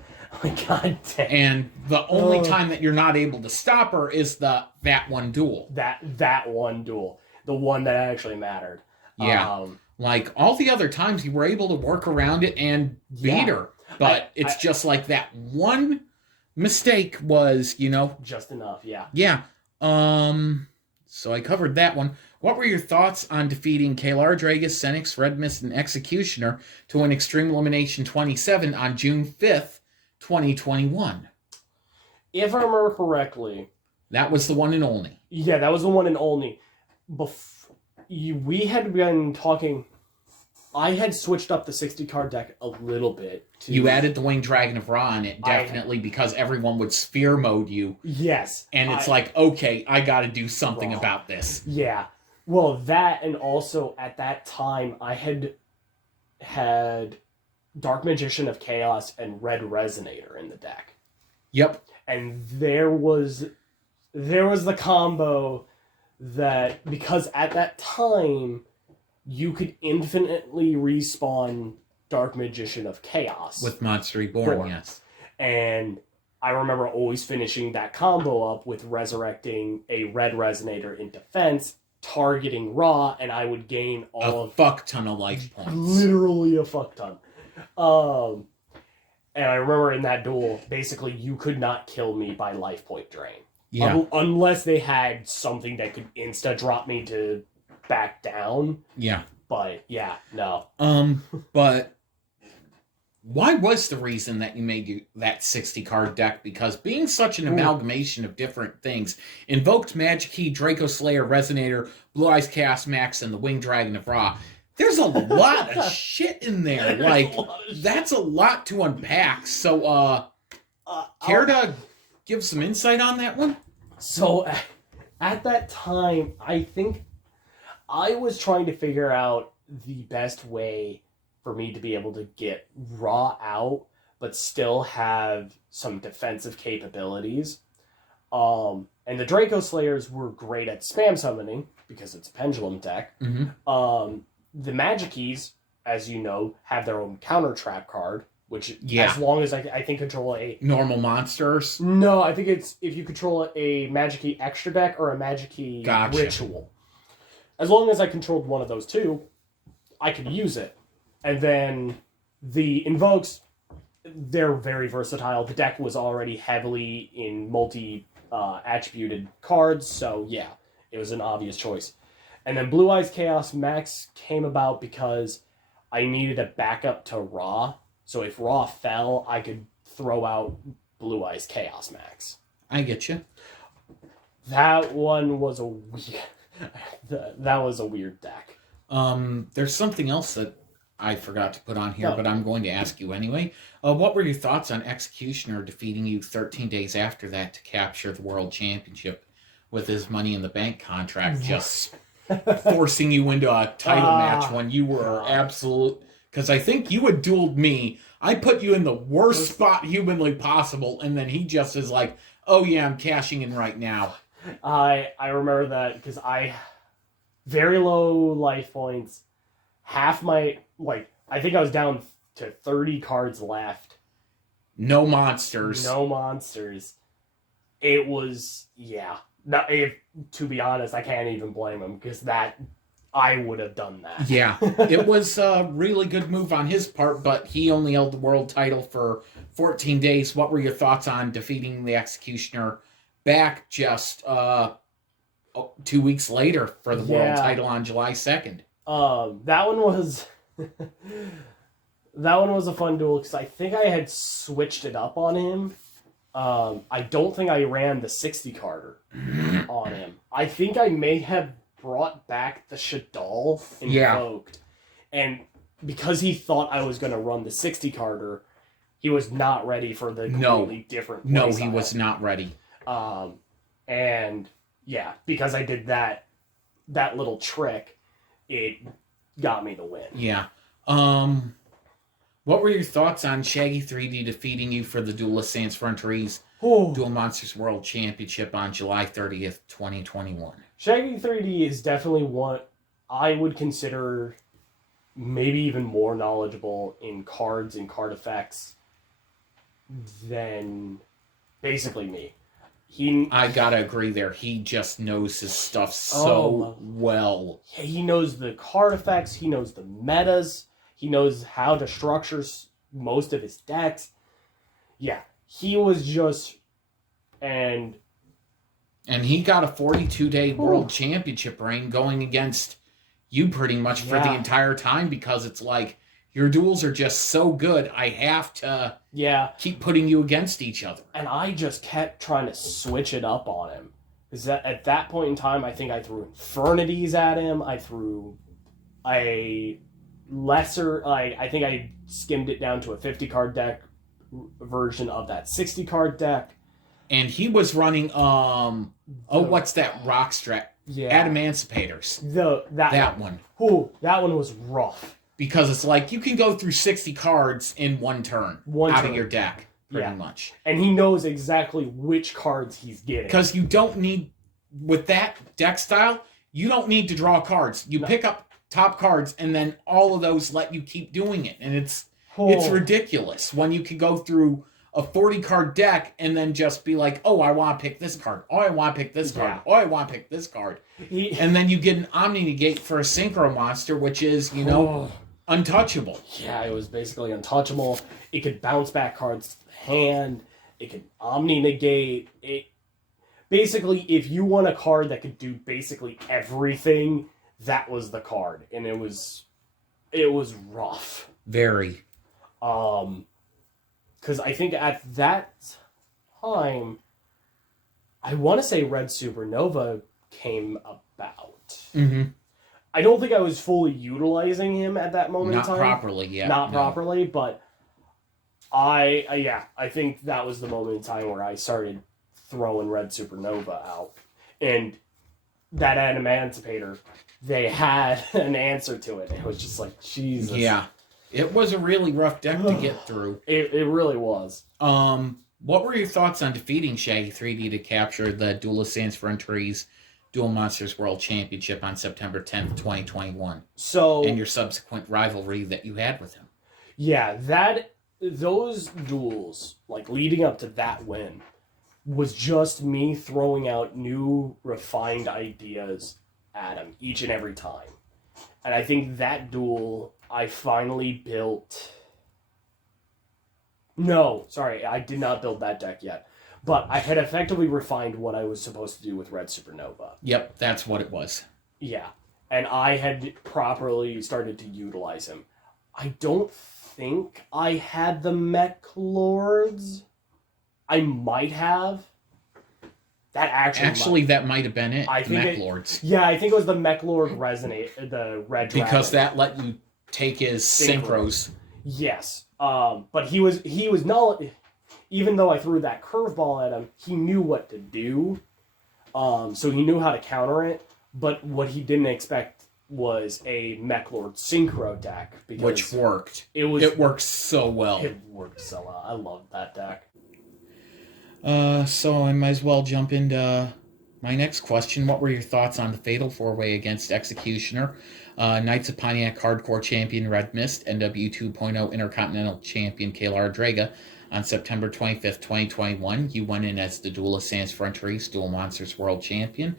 Like, god damn. And the only time that you're not able to stop her is that one duel. That one duel. The one that actually mattered. Yeah. Like, all the other times you were able to work around it and beat her. But it's just like that one mistake was, just enough, yeah. Yeah. So I covered that one. What were your thoughts on defeating Kaylara Dragus, Senix, Red Mist, and Executioner to an Extreme Elimination 27 on June 5th, 2021? If I remember correctly... That was the one and only. Yeah, that was the one and only. We had been talking... I had switched up the 60-card deck a little bit. You added the Winged Dragon of Ra on it, definitely, because everyone would sphere mode you. Yes. And it's like, okay, I gotta do something about this. Yeah. Well, that, and also, at that time, I had Dark Magician of Chaos and Red Resonator in the deck. Yep. And there was the combo that, because at that time... you could infinitely respawn Dark Magician of Chaos. With Monster Reborn, yes. And I remember always finishing that combo up with resurrecting a Red Resonator in defense, targeting Ra, and I would gain a fuck ton of life points. Literally a fuck ton. And I remember in that duel, basically you could not kill me by life point drain. Yeah. Unless they had something that could insta-drop me to... back down. Yeah. But yeah, no. But why was the reason that you made that 60-card deck? Because being such an amalgamation of different things, Invoked, Magic Key, Draco Slayer, Resonator, Blue Eyes Chaos Max, and the Winged Dragon of Ra, there's a lot of shit in there. Like, that's a lot to unpack. So, care to give some insight on that one? So, at that time, I think I was trying to figure out the best way for me to be able to get Ra out, but still have some defensive capabilities. And the Draco Slayers were great at spam summoning, because it's a pendulum deck. Mm-hmm. The Magic Keys, as you know, have their own counter trap card, which as long as I think control a... normal monsters? No, I think it's if you control a Magic Key extra deck or a Magic Key ritual. As long as I controlled one of those two, I could use it. And then the Invokes, they're very versatile. The deck was already heavily in multi-attributed cards, so yeah, it was an obvious choice. And then Blue Eyes Chaos Max came about because I needed a backup to Ra. So if Ra fell, I could throw out Blue Eyes Chaos Max. I get you. That one was that was a weird deck. There's something else that I forgot to put on here, but I'm going to ask you anyway. What were your thoughts on Executioner defeating you 13 days after that to capture the World Championship with his Money in the Bank contract? forcing you into a title match when you were God. absolute. Because I think you had dueled me. I put you in the worst spot humanly possible, and then he just is like, "Oh yeah, I'm cashing in right now." I remember that because I very low life points. Half my I think I was down to 30 cards left. No monsters. No monsters. It was to be honest, I can't even blame him because that I would have done that. Yeah, it was a really good move on his part, but he only held the world title for 14 days. What were your thoughts on defeating the Executioner back just 2 weeks later for the world title on July 2nd? That one was that one was a fun duel because I think I had switched it up on him. I don't think I ran the 60 carder on him. I think I may have brought back the Shadal invoked. And because he thought I was going to run the 60 carder, he was not ready for the completely different play No, style. he was not ready. And yeah, because I did that little trick, it got me the win. Yeah. What were your thoughts on Shaggy 3D defeating you for the Duelist Sans Frontières Duel Monsters World Championship on July 30th, 2021? Shaggy 3D is definitely what I would consider maybe even more knowledgeable in cards and card effects than basically me. I gotta agree there. He just knows his stuff so well. Yeah, he knows the card effects. He knows the metas. He knows how to structure most of his decks. Yeah, he was just... And he got a 42-day world championship reign going against you pretty much for the entire time because it's like, your duels are just so good, I have to keep putting you against each other. And I just kept trying to switch it up on him. Because at that point in time, I think I threw Infernities at him. I threw a lesser... I think I skimmed it down to a 50-card deck version of that 60-card deck. And he was running, what's that rock strat? Yeah. Adamanticators. That one. Ooh, that one was rough. Because it's like, you can go through 60 cards in one turn of your deck, pretty much. And he knows exactly which cards he's getting. Because you don't need, with that deck style, you don't need to draw cards. You pick up top cards, and then all of those let you keep doing it. And it's ridiculous when you can go through a 40-card deck and then just be like, oh, I want to pick this card. Oh, I want to pick this card. Oh, I want to pick this card. And then you get an Omni-Negate for a Synchro Monster, which is, untouchable. Yeah, it was basically untouchable. It could bounce back cards to the hand. It could Omni-Negate. Basically, if you want a card that could do basically everything, that was the card. And it was rough. Very. Because I think at that time, I want to say Red Supernova came about. Mm-hmm. I don't think I was fully utilizing him at that moment in time. Not properly, yeah. Not properly, but I think that was the moment in time where I started throwing Red Supernova out. And that Adamantipator, they had an answer to it. It was just like, Jesus. Yeah. It was a really rough deck to get through. It really was. What were your thoughts on defeating Shaggy 3D to capture the Duelist Sans Frontières Duel Monsters World Championship on September 10th, 2021? And your subsequent rivalry that you had with him. Yeah, those duels, like leading up to that win, was just me throwing out new, refined ideas at him each and every time. And I think that duel, I finally built... No, sorry, I did not build that deck yet. But I had effectively refined what I was supposed to do with Red Supernova. Yep, that's what it was. Yeah, and I had properly started to utilize him. I don't think I had the Mech Lords. I might have. That might have been it. Mech Lords. Yeah, I think it was the Mech Lord Resonate, the Red Dragon. Because that let you take his synchros. Yes, but he was not. Even though I threw that curveball at him, he knew what to do. So he knew how to counter it. But what he didn't expect was a Mech Lord Synchro deck. Because which worked. It worked so well. It worked so well. I loved that deck. So I might as well jump into my next question. What were your thoughts on the Fatal 4-Way against Executioner, Knights of Pontiac Hardcore Champion Red Mist, NW 2.0 Intercontinental Champion Kalar Draga on September 25th, 2021? You went in as the Duelist Sans Frontières Duel Monsters World Champion.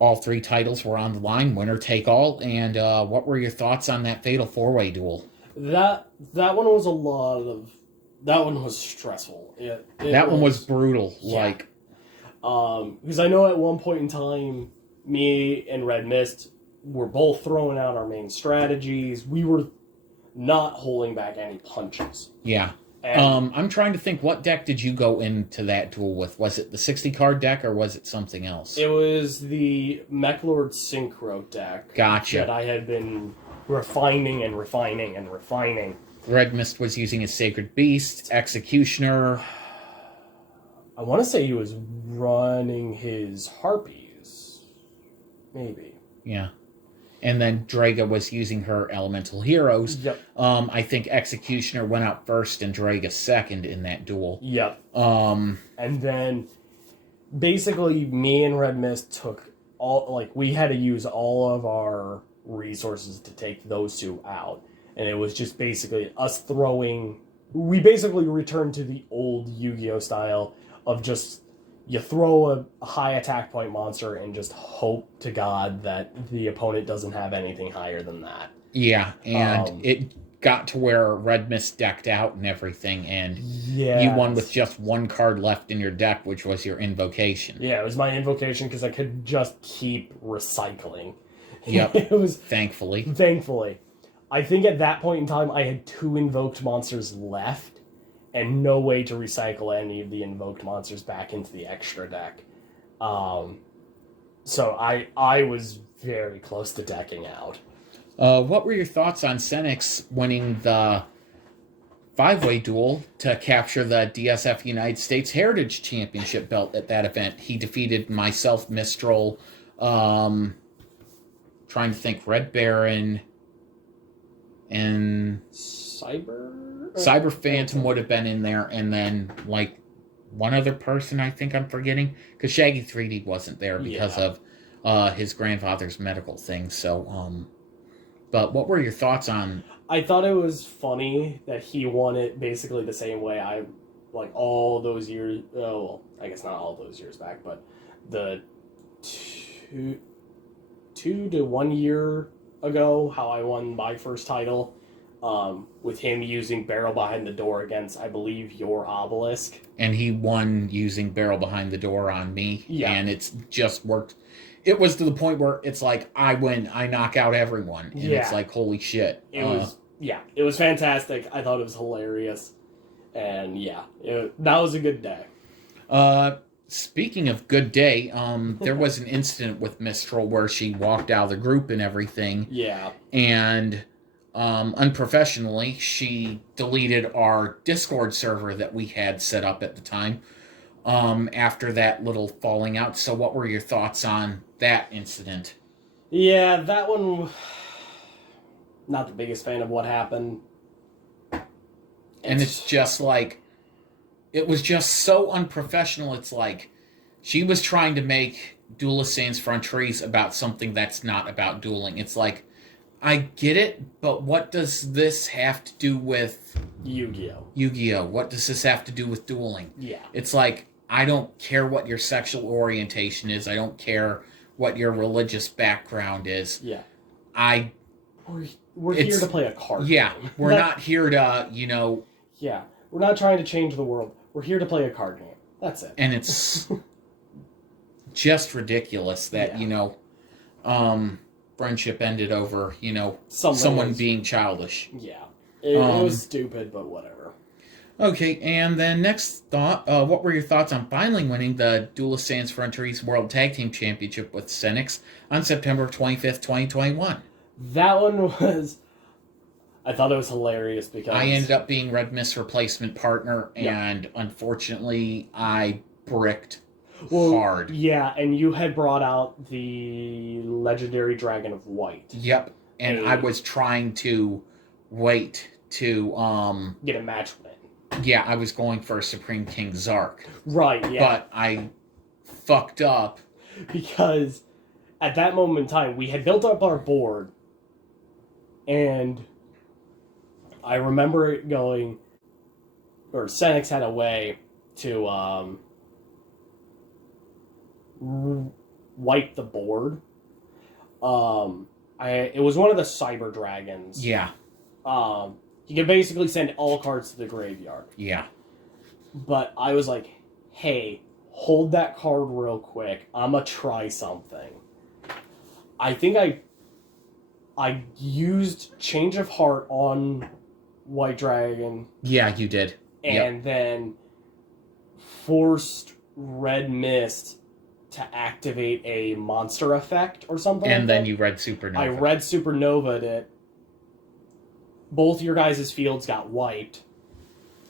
All 3 titles were on the line, winner take all. And what were your thoughts on that Fatal 4-Way duel? That one was a lot of... That one was stressful. That one was brutal. Yeah. Because I know at one point in time, me and Red Mist were both throwing out our main strategies. We were not holding back any punches. Yeah. I'm trying to think, what deck did you go into that duel with? Was it the 60-card deck, or was it something else? It was the Mech Lord Synchro deck. Gotcha. That I had been refining and refining and refining. Red Mist was using his Sacred Beast, Executioner. I want to say he was running his Harpies. Maybe. Yeah. And then Draga was using her Elemental Heroes. Yep. I think Executioner went out first and Draga second in that duel. Yep. And then basically me and Red Mist took we had to use all of our resources to take those 2 out. And it was just basically us throwing... We basically returned to the old Yu-Gi-Oh style of just... You throw a high attack point monster and just hope to God that the opponent doesn't have anything higher than that. Yeah, and it got to where Red Mist decked out and everything, and yes. You won with just 1 card left in your deck, which was your Invocation. Yeah, it was my Invocation because I could just keep recycling. Yep, it was Thankfully. I think at that point in time, I had 2 invoked monsters left, and no way to recycle any of the invoked monsters back into the extra deck. So I was very close to decking out. What were your thoughts on Senix winning the 5-way duel to capture the DSF United States Heritage Championship belt at that event? He defeated myself, Mistral, trying to think, Red Baron, and Cyber Phantom would have been in there, and then one other person I think I'm forgetting, because Shaggy 3D wasn't there because of his grandfather's medical thing. So, but what were your thoughts on? I thought it was funny that he won it basically the same way I all those years. Oh, well, I guess not all those years back, but the 2 to 1 year ago, how I won my first title, with him using Barrel Behind the Door against, I believe, your Obelisk. And he won using Barrel Behind the Door on me. Yeah. And it's just worked. It was to the point where it's like, I win, I knock out everyone. And it's like, holy shit. It was fantastic. I thought it was hilarious. And that was a good day. Speaking of good day, there was an incident with Mistral where she walked out of the group and everything. Yeah. And unprofessionally, she deleted our Discord server that we had set up at the time after that little falling out. So what were your thoughts on that incident? Yeah, that one... Not the biggest fan of what happened. And it's just like... It was just so unprofessional. It's like she was trying to make Duelist Sans Frontières about something that's not about dueling. It's like, I get it, but what does this have to do with Yu-Gi-Oh? What does this have to do with dueling? Yeah. It's like, I don't care what your sexual orientation is. I don't care what your religious background is. Yeah. We're here to play a card game. We're not here to, Yeah. We're not trying to change the world. We're here to play a card game. That's it. And it's just ridiculous that, friendship ended over, someone being childish. Yeah. It was stupid, but whatever. Okay, and then next thought, what were your thoughts on finally winning the Duelist Sans Frontières World Tag Team Championship with Senix on September 25th, 2021? That one was... I thought it was hilarious because... I ended up being Red Mist's replacement partner, and unfortunately, I bricked hard. Yeah, and you had brought out the legendary Dragon of White. Yep. And I was trying to wait to get a match win. Yeah, I was going for Supreme King Zark. Right, yeah. But I fucked up. Because at that moment in time, we had built up our board, and I remember it going, or Senex had a way to wipe the board. It was one of the Cyber Dragons. Yeah. He could basically send all cards to the graveyard. Yeah. But I was like, hey, hold that card real quick. I'ma try something. I think I used Change of Heart on White Dragon. Yeah, you did. And then forced Red Mist to activate a monster effect or something. And then you read Supernova. I read Supernova'd it. Both your guys' fields got wiped.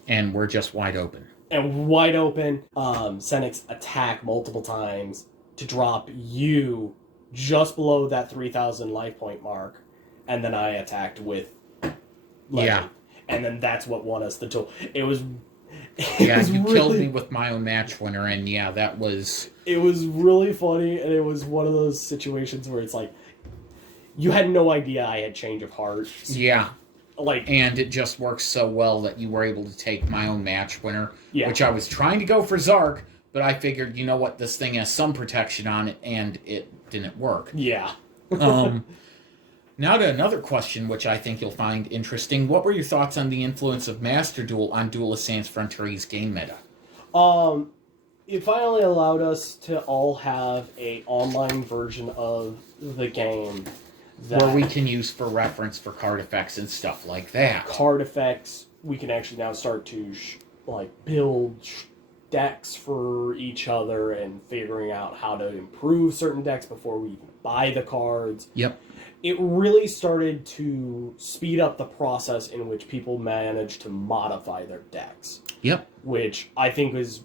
And we're just wide open. And wide open. Senex attack multiple times to drop you just below that 3,000 life point mark. And then I attacked with Legend. Yeah. And then that's what won us the duel. It was... Yeah, you killed me with my own match winner, and yeah, that was... It was really funny, and it was one of those situations where it's like, you had no idea I had Change of Heart. Yeah. Like, and it just works so well that you were able to take my own match winner, yeah. Which I was trying to go for Zark, but I figured, you know what, this thing has some protection on it, and it didn't work. Yeah. Now to another question, which I think you'll find interesting. What were your thoughts on the influence of Master Duel on Duelists Sans Frontières game meta? It finally allowed us to all have a online version of the game that where we can use for reference for card effects and stuff like that. Card effects, we can actually now start to build decks for each other and figuring out how to improve certain decks before we even buy the cards. Yep. It really started to speed up the process in which people manage to modify their decks. Yep. Which I think is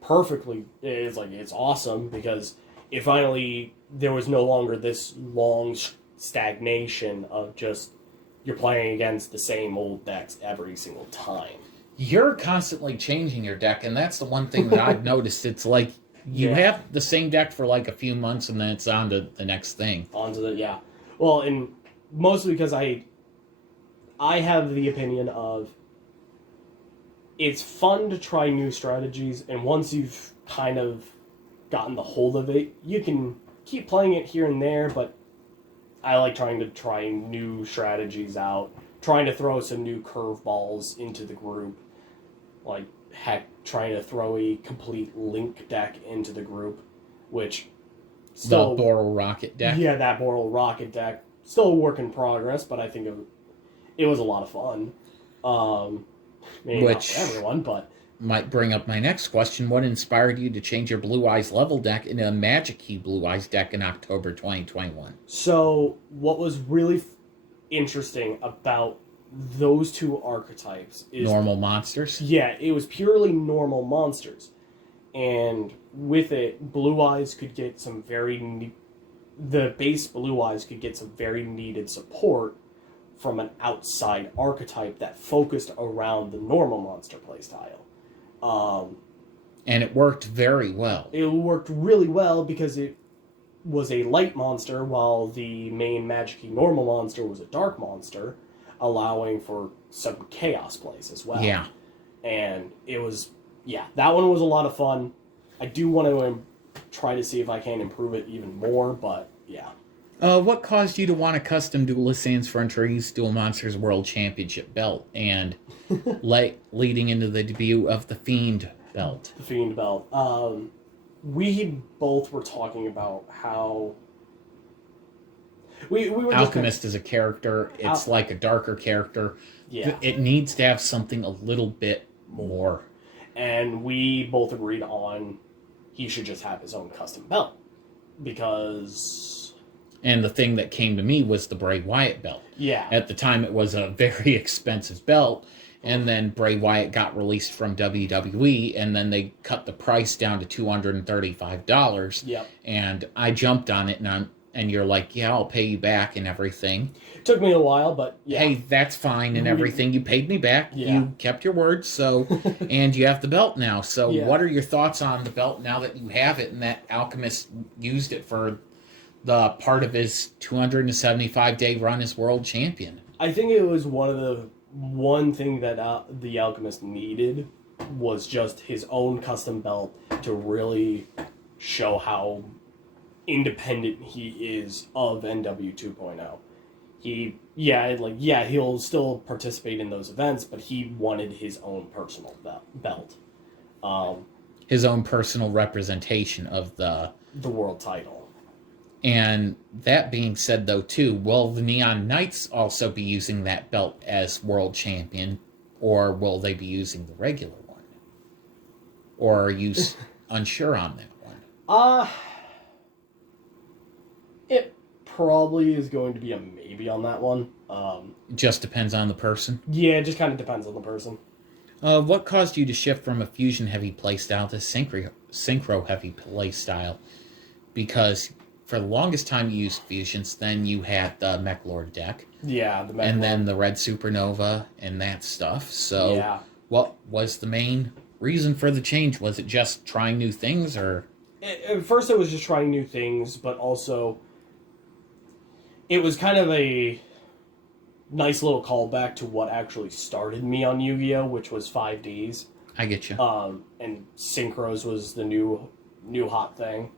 perfectly, it's awesome because it finally, there was no longer this long stagnation of just you're playing against the same old decks every single time. You're constantly changing your deck, and that's the one thing that I've noticed. It's like you have the same deck for like a few months, and then it's on to the next thing. Well, and mostly because I have the opinion of it's fun to try new strategies, and once you've kind of gotten the hold of it, you can keep playing it here and there, but I like trying to try new strategies out, trying to throw some new curveballs into the group, like, heck, trying to throw a complete Link deck into the group, which... Still, the Boral Rocket deck? Yeah, that Boral Rocket deck. Still a work in progress, but I think it was a lot of fun. Maybe not for everyone, but... might bring up my next question. What inspired you to change your Blue Eyes level deck into a Magic Key Blue Eyes deck in October 2021? So, what was really interesting about those two archetypes is... Normal monsters? Yeah, it was purely normal monsters. And with it, Blue Eyes could get some the base Blue Eyes could get some very needed support from an outside archetype that focused around the normal monster playstyle. And it worked very well. It worked really well because it was a light monster, while the main Magic Key normal monster was a dark monster, allowing for some chaos plays as well. Yeah. And it was... Yeah, that one was a lot of fun. I do want to try to see if I can improve it even more, but yeah. What caused you to want a custom Duelists Sans Frontières Duel Monsters World Championship belt and leading into the debut of the Fiend belt? The Fiend belt. We both were talking about how... We were Alchemist is a character. It's like a darker character. Yeah. It needs to have something a little bit more. And we both agreed on he should just have his own custom belt. Because... And the thing that came to me was the Bray Wyatt belt. Yeah. At the time, it was a very expensive belt. And then Bray Wyatt got released from WWE, and then they cut the price down to $235. Yep. And I jumped on it, and you're like, yeah, I'll pay you back and everything. It took me a while, but yeah. Hey, that's fine and everything. You paid me back. Yeah. You kept your word, so, and you have the belt now. So Yeah. what are your thoughts on the belt now that you have it and that Alchemist used it for the part of his 275-day run as world champion? I think it was one thing that the Alchemist needed was just his own custom belt to really show how independent he is of NW 2.0. He'll still participate in those events, but he wanted his own personal belt. His own personal representation of the world title. And that being said, though, too, will the Neon Knights also be using that belt as world champion, or will they be using the regular one? Or are you unsure on that one? It probably is going to be a maybe on that one. It just depends on the person? Yeah, it just kind of depends on the person. What caused you to shift from a fusion-heavy playstyle to synchro-heavy playstyle? Because for the longest time you used fusions, then you had the Mech-Lord deck. Yeah, the Mech-Lord. And then the Red Supernova and that stuff. So yeah. What was the main reason for the change? Was it just trying new things, or? At first it was just trying new things, but also it was kind of a nice little callback to what actually started me on Yu-Gi-Oh!, which was 5Ds. I get you. And Synchros was the new hot thing.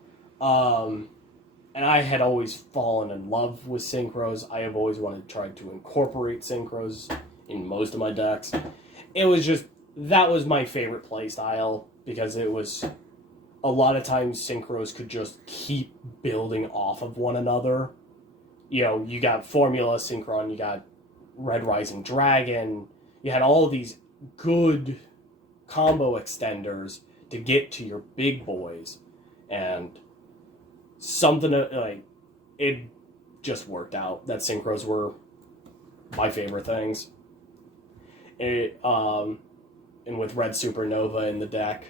And I had always fallen in love with Synchros. I have always wanted to try to incorporate Synchros in most of my decks. It was just, that was my favorite play style, because it was, a lot of times Synchros could just keep building off of one another. You know, you got Formula Synchron, you got Red Rising Dragon, you had all these good combo extenders to get to your big boys, and something like it just worked out that Synchros were my favorite things. And with Red Supernova in the deck,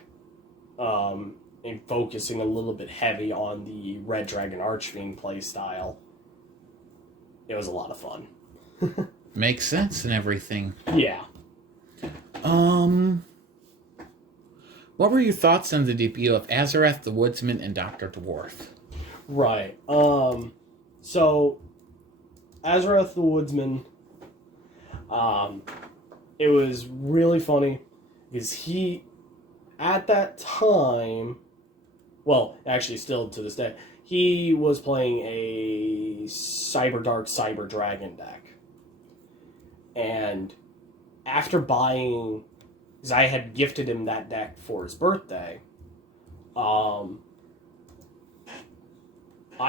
and focusing a little bit heavy on the Red Dragon Archfiend play style, it was a lot of fun. Makes sense and everything. Yeah. What were your thoughts on the debut of Azarath the Woodsman and Dr. Dwarf? Right. So Azarath the Woodsman, it was really funny because he, at that time, well, actually still to this day, he was playing a Cyber Dark Cyber Dragon deck. And after buying, because I had gifted him that deck for his birthday, I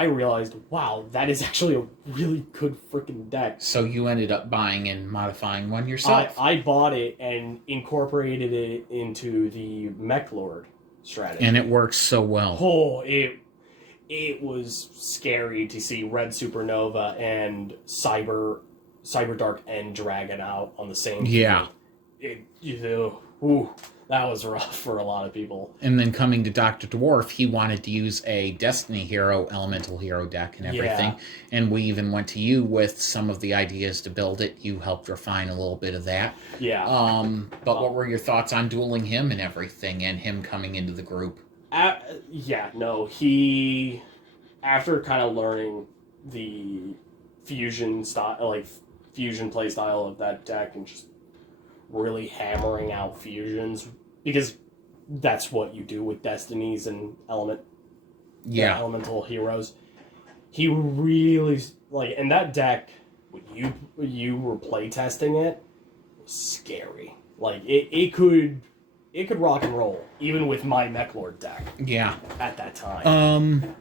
realized, wow, that is actually a really good freaking deck. So you ended up buying and modifying one yourself? I bought it and incorporated it into the Mech-Lord strategy. And it works so well. Oh, it was scary to see Red Supernova and Cyber Dark and Dragon out on the same Yeah. That was rough for a lot of people. And then coming to Dr. Dwarf, he wanted to use a Destiny Hero, Elemental Hero deck and everything. Yeah. And we even went to you with some of the ideas to build it. You helped refine a little bit of that. Yeah. But what were your thoughts on dueling him and everything, and him coming into the group? He, after kind of learning the fusion style, like fusion play style of that deck, and just really hammering out fusions, because that's what you do with Destinies and elemental heroes. He really, like, and that deck, when you were playtesting it, was scary. Like, it could rock and roll, even with my Mech-Lord deck. Yeah. At that time.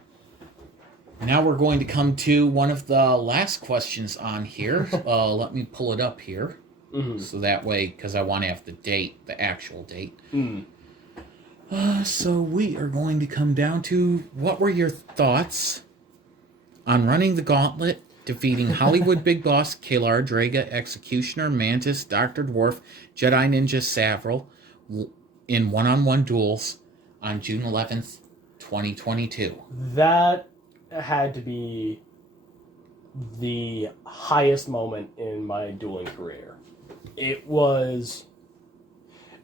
Now we're going to come to one of the last questions on here. Let me pull it up here. Mm-hmm. So that way, because I want to have the date, the actual date. Mm. So we are going to come down to, what were your thoughts on running the gauntlet defeating Hollywood Big Boss, Kalar Draga, Executioner, Mantis, Dr. Dwarf, Jedi Ninja Savril in one-on-one duels on June 11th, 2022. That had to be the highest moment in my dueling career. It was...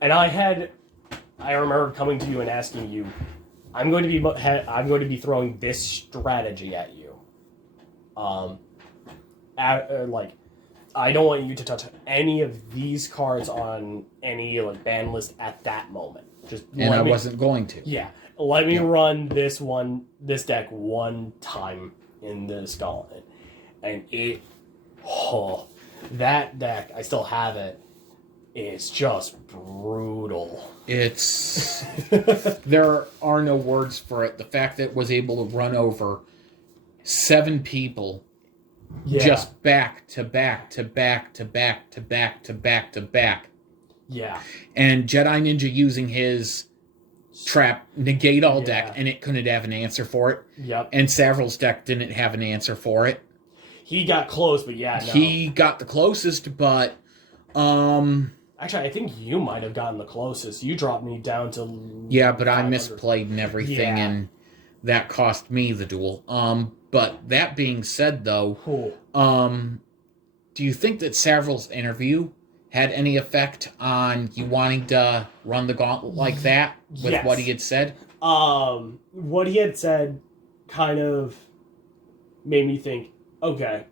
And I remember coming to you and asking you, I'm going to be throwing this strategy at you. I don't want you to touch any of these cards on any ban list at that moment. Wasn't going to. Yeah, let me run this deck one time in this gauntlet, and that deck, I still have it. It's just brutal. It's there are no words for it. The fact that it was able to run over 7 people. Yeah. Just back to back to back to back to back to back to back. Yeah. And Jedi Ninja using his trap negate all deck, and it couldn't have an answer for it. Yep. And Savril's deck didn't have an answer for it. He got close, but no. He got the closest, but actually, I think you might have gotten the closest. You dropped me down to... Yeah, but I misplayed and everything, and that cost me the duel. But that being said, though, cool. Do you think that Savril's interview had any effect on you wanting to run the gauntlet like that with what he had said? What he had said kind of made me think, okay,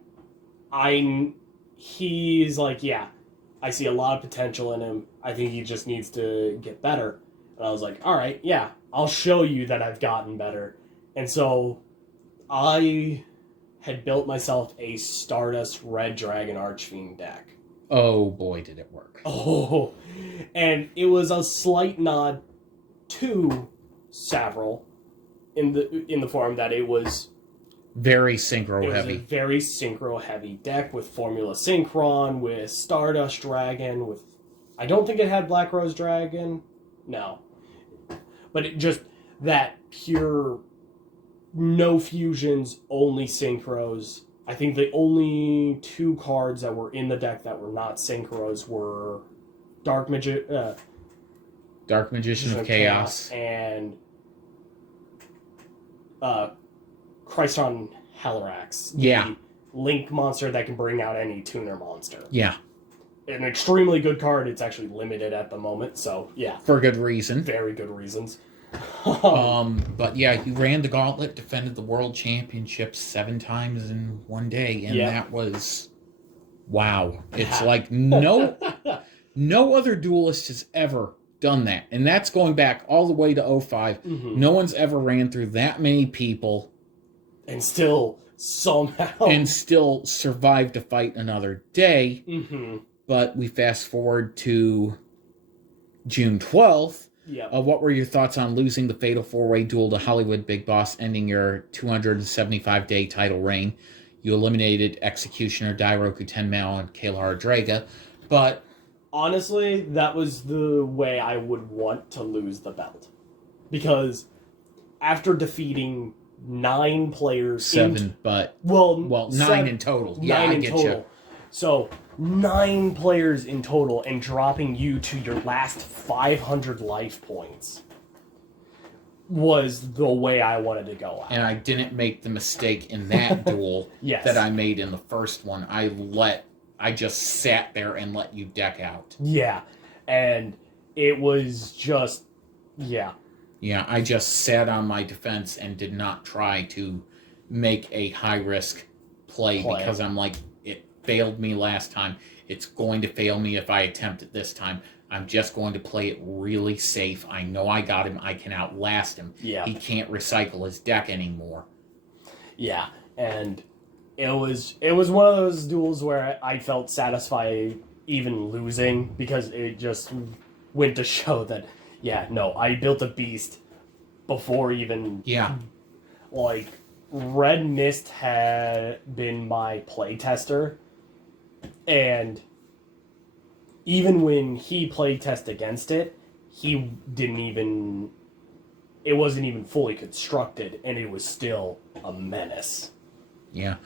he's like, yeah, I see a lot of potential in him. I think he just needs to get better. And I was like, all right, yeah, I'll show you that I've gotten better. And so I had built myself a Stardust Red Dragon Archfiend deck. Oh boy, did it work. Oh, and it was a slight nod to Savril in the form that it was very synchro heavy. It was a very synchro heavy deck with Formula Synchron, with Stardust Dragon, with... I don't think it had Black Rose Dragon. No. But it just... that pure... no fusions, only synchros. I think the only 2 cards that were in the deck that were not synchros were Dark Magician of Chaos and Christon Hellrax. Yeah. The Link monster that can bring out any tuner monster. Yeah. An extremely good card. It's actually limited at the moment, so yeah. For good reason. Very good reasons. But yeah, you ran the gauntlet, defended the world championships 7 times in one day, and that was wow. It's like no other duelist has ever done that, and that's going back all the way to 05. Mm-hmm. No one's ever ran through that many people and still somehow survived to fight another day. Mm-hmm. But we fast forward to June 12th. Yeah. What were your thoughts on losing the Fatal 4-Way duel to Hollywood Big Boss, ending your 275-day title reign? You eliminated Executioner, Dairoku Tenmao, and Kalar Draga, but... honestly, that was the way I would want to lose the belt. Because after defeating 9 players... 7, but... Well, 9 in total. Yeah, 9 I in get total. you. So, 9 players in total and dropping you to your last 500 life points was the way I wanted to go out. And I didn't make the mistake in that duel that I made in the first one. I just sat there and let you deck out. Yeah. And it was just... yeah. Yeah, I just sat on my defense and did not try to make a high-risk play because I'm like, it failed me last time. It's going to fail me if I attempt it this time. I'm just going to play it really safe. I know I got him. I can outlast him. Yeah. He can't recycle his deck anymore. Yeah, and it was one of those duels where I felt satisfied even losing because it just went to show that, I built a beast before even... yeah. Like, Red Mist had been my playtester, and even when he playtested against it, he didn't even... it wasn't even fully constructed, and it was still a menace. Yeah.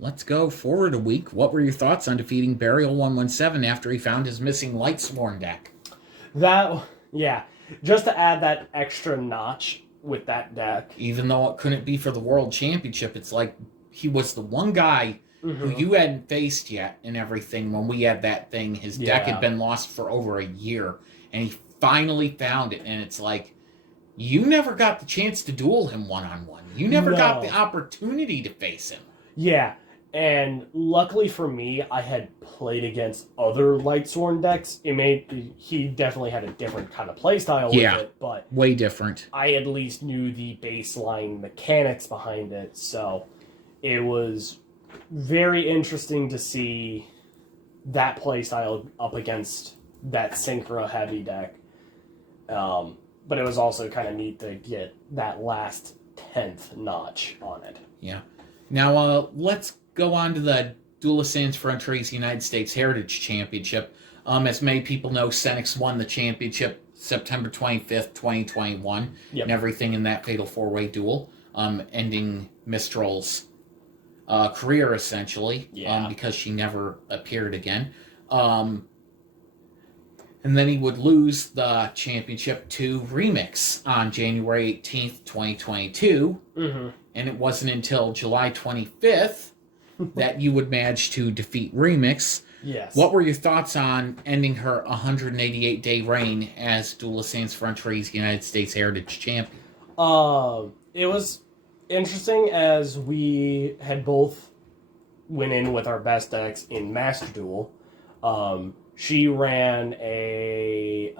Let's go forward a week. What were your thoughts on defeating Burial 117 after he found his missing Lightsworn deck? That, yeah, just to add that extra notch with that deck. Even though it couldn't be for the World Championship, it's like he was the one guy who you hadn't faced yet and everything when we had that thing. His deck had been lost for over a year, and he finally found it, and it's like, you never got the chance to duel him one-on-one. You never got the opportunity to face him. Yeah, and luckily for me, I had played against other Lightsworn decks. He definitely had a different kind of playstyle with it, but way different. I at least knew the baseline mechanics behind it, so it was very interesting to see that playstyle up against that Synchro heavy deck. But it was also kind of neat to get that last 10th notch on it. Yeah. Now, let's go on to the Duelists Frontières United States Heritage Championship. As many people know, Senex won the championship September 25th, 2021, and everything in that fatal four-way duel, ending Mistral's career, essentially, because she never appeared again. And then he would lose the championship to Remix on January 18th, 2022. And it wasn't until July 25th that you would manage to defeat Remix. Yes. What were your thoughts on ending her 188-day reign as Duelists Frontières United States Heritage Champion? It was interesting as we had both went in with our best decks in Master Duel. She ran a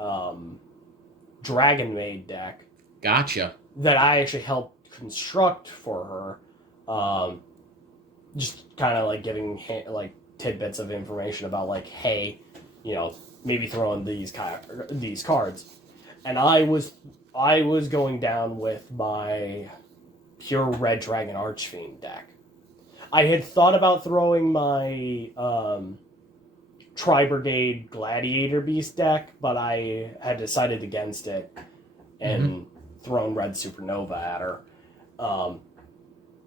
Dragon Maid deck. Gotcha. That I actually helped construct for her. Just kind of like giving like tidbits of information about like, hey, you know, maybe throw in these cards. And I was going down with my pure Red Dragon Archfiend deck. I had thought about throwing my Tri-Brigade Gladiator Beast deck, but I had decided against it and thrown Red Supernova at her.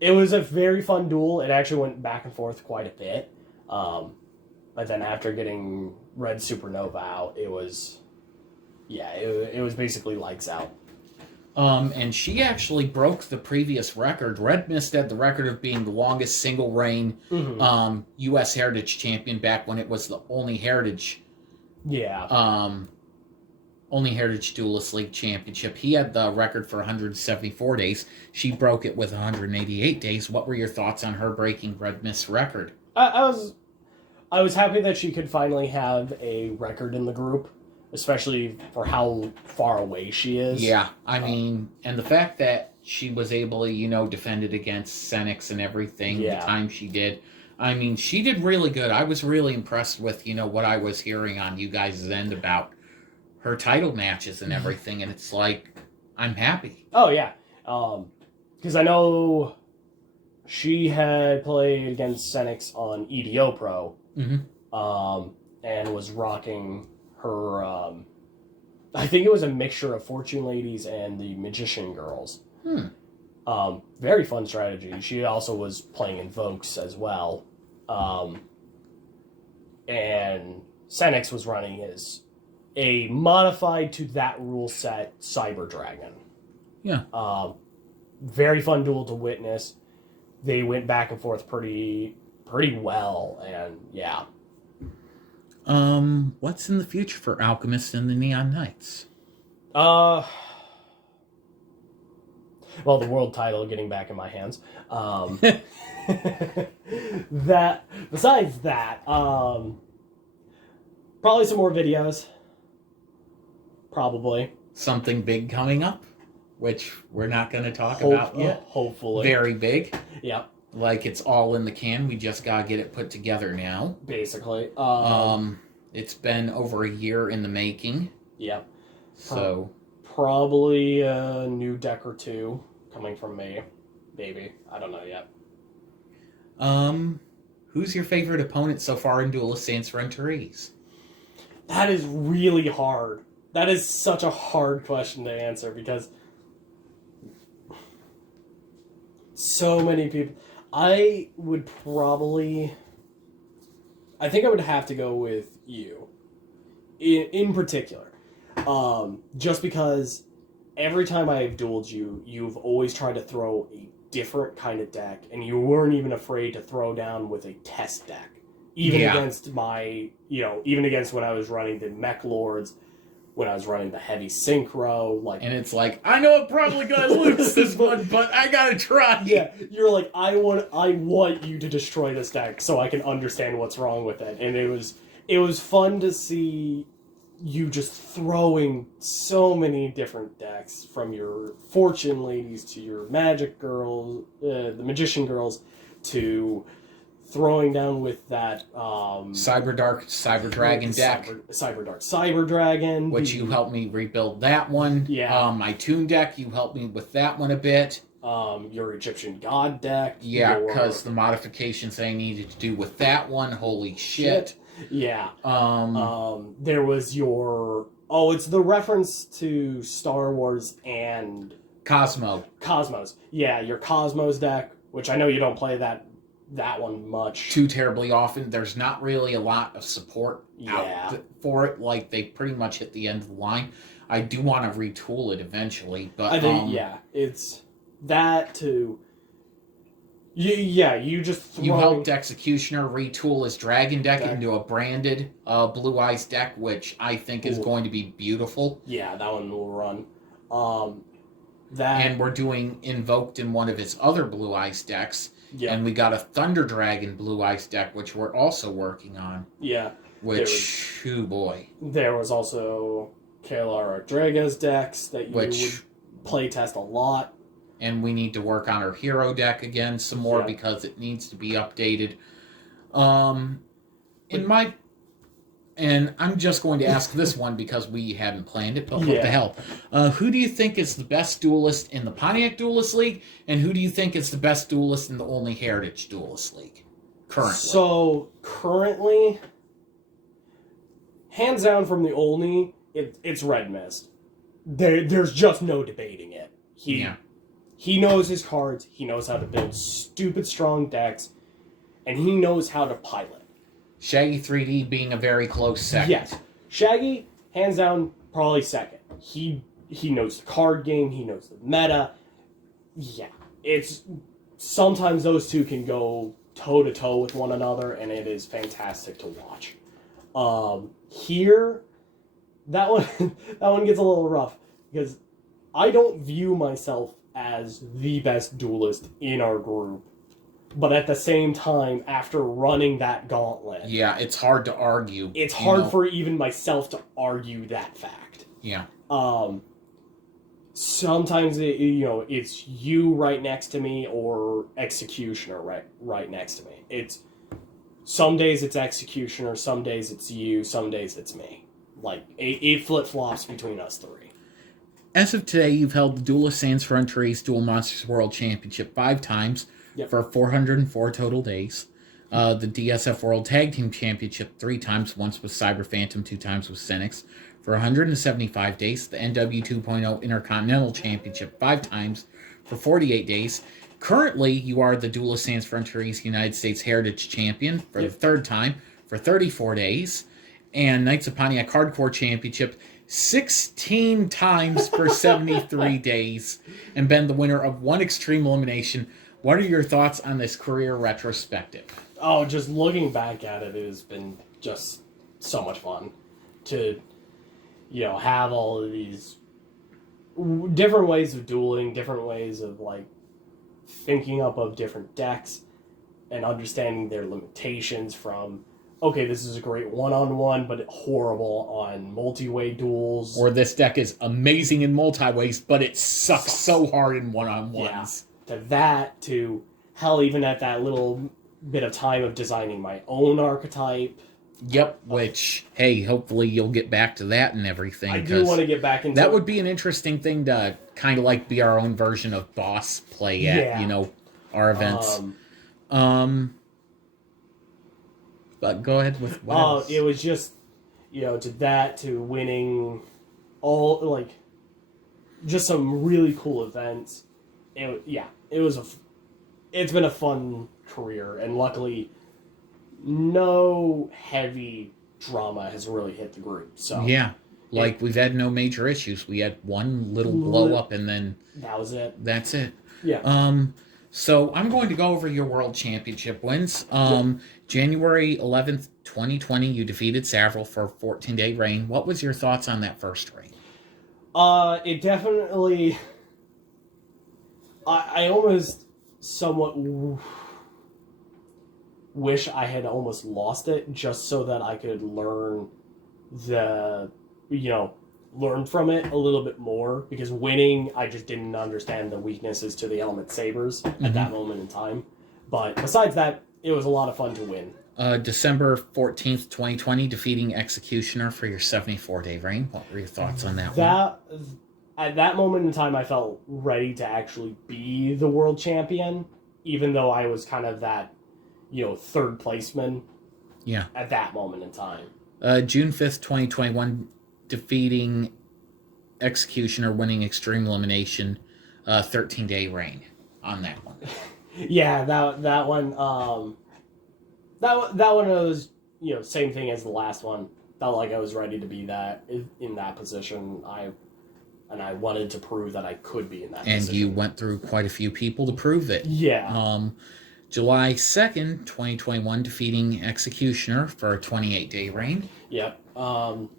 It was a very fun duel. It actually went back and forth quite a bit. But then after getting Red Supernova out, it was basically lights out. And she actually broke the previous record. Red Mist had the record of being the longest single reign U.S. Heritage Champion back when it was the only Heritage only Heritage Duelist League Championship. He had the record for 174 days. She broke it with 188 days. What were your thoughts on her breaking Red Mist's record? I was happy that she could finally have a record in the group, especially for how far away she is. Yeah, I mean, and the fact that she was able to, defend it against Senex and everything, the time she did. I mean, she did really good. I was really impressed with, what I was hearing on you guys' end about her title matches and everything, and it's like, I'm happy. Oh, yeah. Because I know she had played against Senex on EDO Pro, and was rocking her, I think it was a mixture of Fortune Ladies and the Magician Girls. Very fun strategy. She also was playing Invokes as well. And Senex was running a modified to that rule set Cyber Dragon. Yeah. Very fun duel to witness. They went back and forth pretty well, and yeah. What's in the future for Alchemist and the Neon Knights? Well, the world title getting back in my hands. Besides that, probably some more videos. Probably. Something big coming up, which we're not going to talk about yet. Hopefully. Very big. Yep. Like it's all in the can. We just got to get it put together now. Basically. It's been over a year in the making. Yep. So. Probably a new deck or two coming from me. Maybe. I don't know yet. Who's your favorite opponent so far in Duelists Frontières? That is really hard. That is such a hard question to answer because so many people. I would probably... I think I would have to go with you. In particular. Just because every time I have dueled you, you've always tried to throw a different kind of deck, and you weren't even afraid to throw down with a test deck. Even against my, even against when I was running the Mech Lords, when I was running the Heavy Synchro, like... And it's like, I know I'm probably gonna lose this one, but I gotta try. Yeah, you're like, I want you to destroy this deck so I can understand what's wrong with it. And it was fun to see you just throwing so many different decks, from your Fortune Ladies to your Magic Girls, the Magician Girls, to throwing down with that Cyber Dragon deck. Cyber Dark Cyber Dragon. Which you helped me rebuild that one. Yeah. My Toon deck, you helped me with that one a bit. Your Egyptian God deck. Yeah, because the modifications I needed to do with that one, holy shit. Yeah. There was your... Oh, it's the reference to Star Wars and... Cosmos. Yeah, your Cosmos deck, which I know you don't play that one much. Too terribly often. There's not really a lot of support out for it. Like, they pretty much hit the end of the line. I do want to retool it eventually, but... I think, it's that to... you just You helped Executioner retool his Dragon deck into a branded Blue Eyes deck, which I think is going to be beautiful. Yeah, that one will run. And we're doing Invoked in one of his other Blue Eyes decks. Yeah. And we got a Thunder Dragon Blue Eyes deck, which we're also working on. Yeah. Which, oh boy. There was also Kayla Rodriguez decks that you would play test a lot. And we need to work on our hero deck again some more because it needs to be updated. And I'm just going to ask this one because we hadn't planned it, but what the hell? Who do you think is the best duelist in the Pontiac Duelist League, and who do you think is the best duelist in the Only Heritage Duelist League currently? So, currently, hands down from the Only, it's Red Mist. There's just no debating it. He knows his cards, he knows how to build stupid strong decks, and he knows how to pilot. Shaggy 3D being a very close second. Yes. Shaggy, hands down, probably second. He knows the card game, he knows the meta. Yeah. It's... Sometimes those two can go toe-to-toe with one another, and it is fantastic to watch. Here, that one gets a little rough, because I don't view myself as the best duelist in our group. But at the same time, after running that gauntlet... Yeah, it's hard to argue. It's hard for even myself to argue that fact. Yeah. Sometimes, it's you right next to me or Executioner right next to me. Some days it's Executioner, some days it's you, some days it's me. Like, it flip-flops between us three. As of today, you've held the Duelist Sans Frontières Duel Monsters World Championship 5 times... for 404 total days. The DSF World Tag Team Championship 3 times, once with Cyber Phantom, 2 times with Cynics, for 175 days. The NW 2.0 Intercontinental Championship 5 times for 48 days. Currently, you are the Duelist Sans Frontières United States Heritage Champion for the 3rd time for 34 days. And Knights of Pontiac Hardcore Championship 16 times for 73 days. And been the winner of 1 Extreme Elimination. What are your thoughts on this career retrospective? Oh, just looking back at it has been just so much fun to, have all of these different ways of dueling, different ways of, thinking up of different decks and understanding their limitations from, okay, this is a great one-on-one, but horrible on multi-way duels. Or this deck is amazing in multi-ways, but it sucks so hard in one-on-ones. Yeah. To hell, even at that little bit of time of designing my own archetype. Yep, which, hey, hopefully you'll get back to that and everything. I do want to get back into that would be an interesting thing to kind of be our own version of boss play at, our events. But go ahead with what else? It was just, to winning all, just some really cool events. It was it's been a fun career, and luckily, no heavy drama has really hit the group. So Yeah. Like, we've had no major issues. We had one little blow up, and then that was it. That's it. Yeah. So I'm going to go over your World Championship wins. January 11th, 2020, you defeated Savril for a 14-day reign. What was your thoughts on that first reign? It definitely... I almost somewhat wish I had almost lost it just so that I could learn learn from it a little bit more, because winning, I just didn't understand the weaknesses to the element sabers at that moment in time. But besides that, it was a lot of fun to win. December 14th, 2020, defeating Executioner for your 74-day reign. What were your thoughts on that one? At that moment in time, I felt ready to actually be the world champion, even though I was kind of that, third placeman. Yeah. At that moment in time. June 5th, 2021, defeating Executioner, winning Extreme Elimination, 13-day reign on that one. Yeah, that one. That one was same thing as the last one. Felt like I was ready to be in that position. I wanted to prove that I could be in that position. And you went through quite a few people to prove it. Yeah. July 2nd, 2021, defeating Executioner for a 28-day reign. Yep. At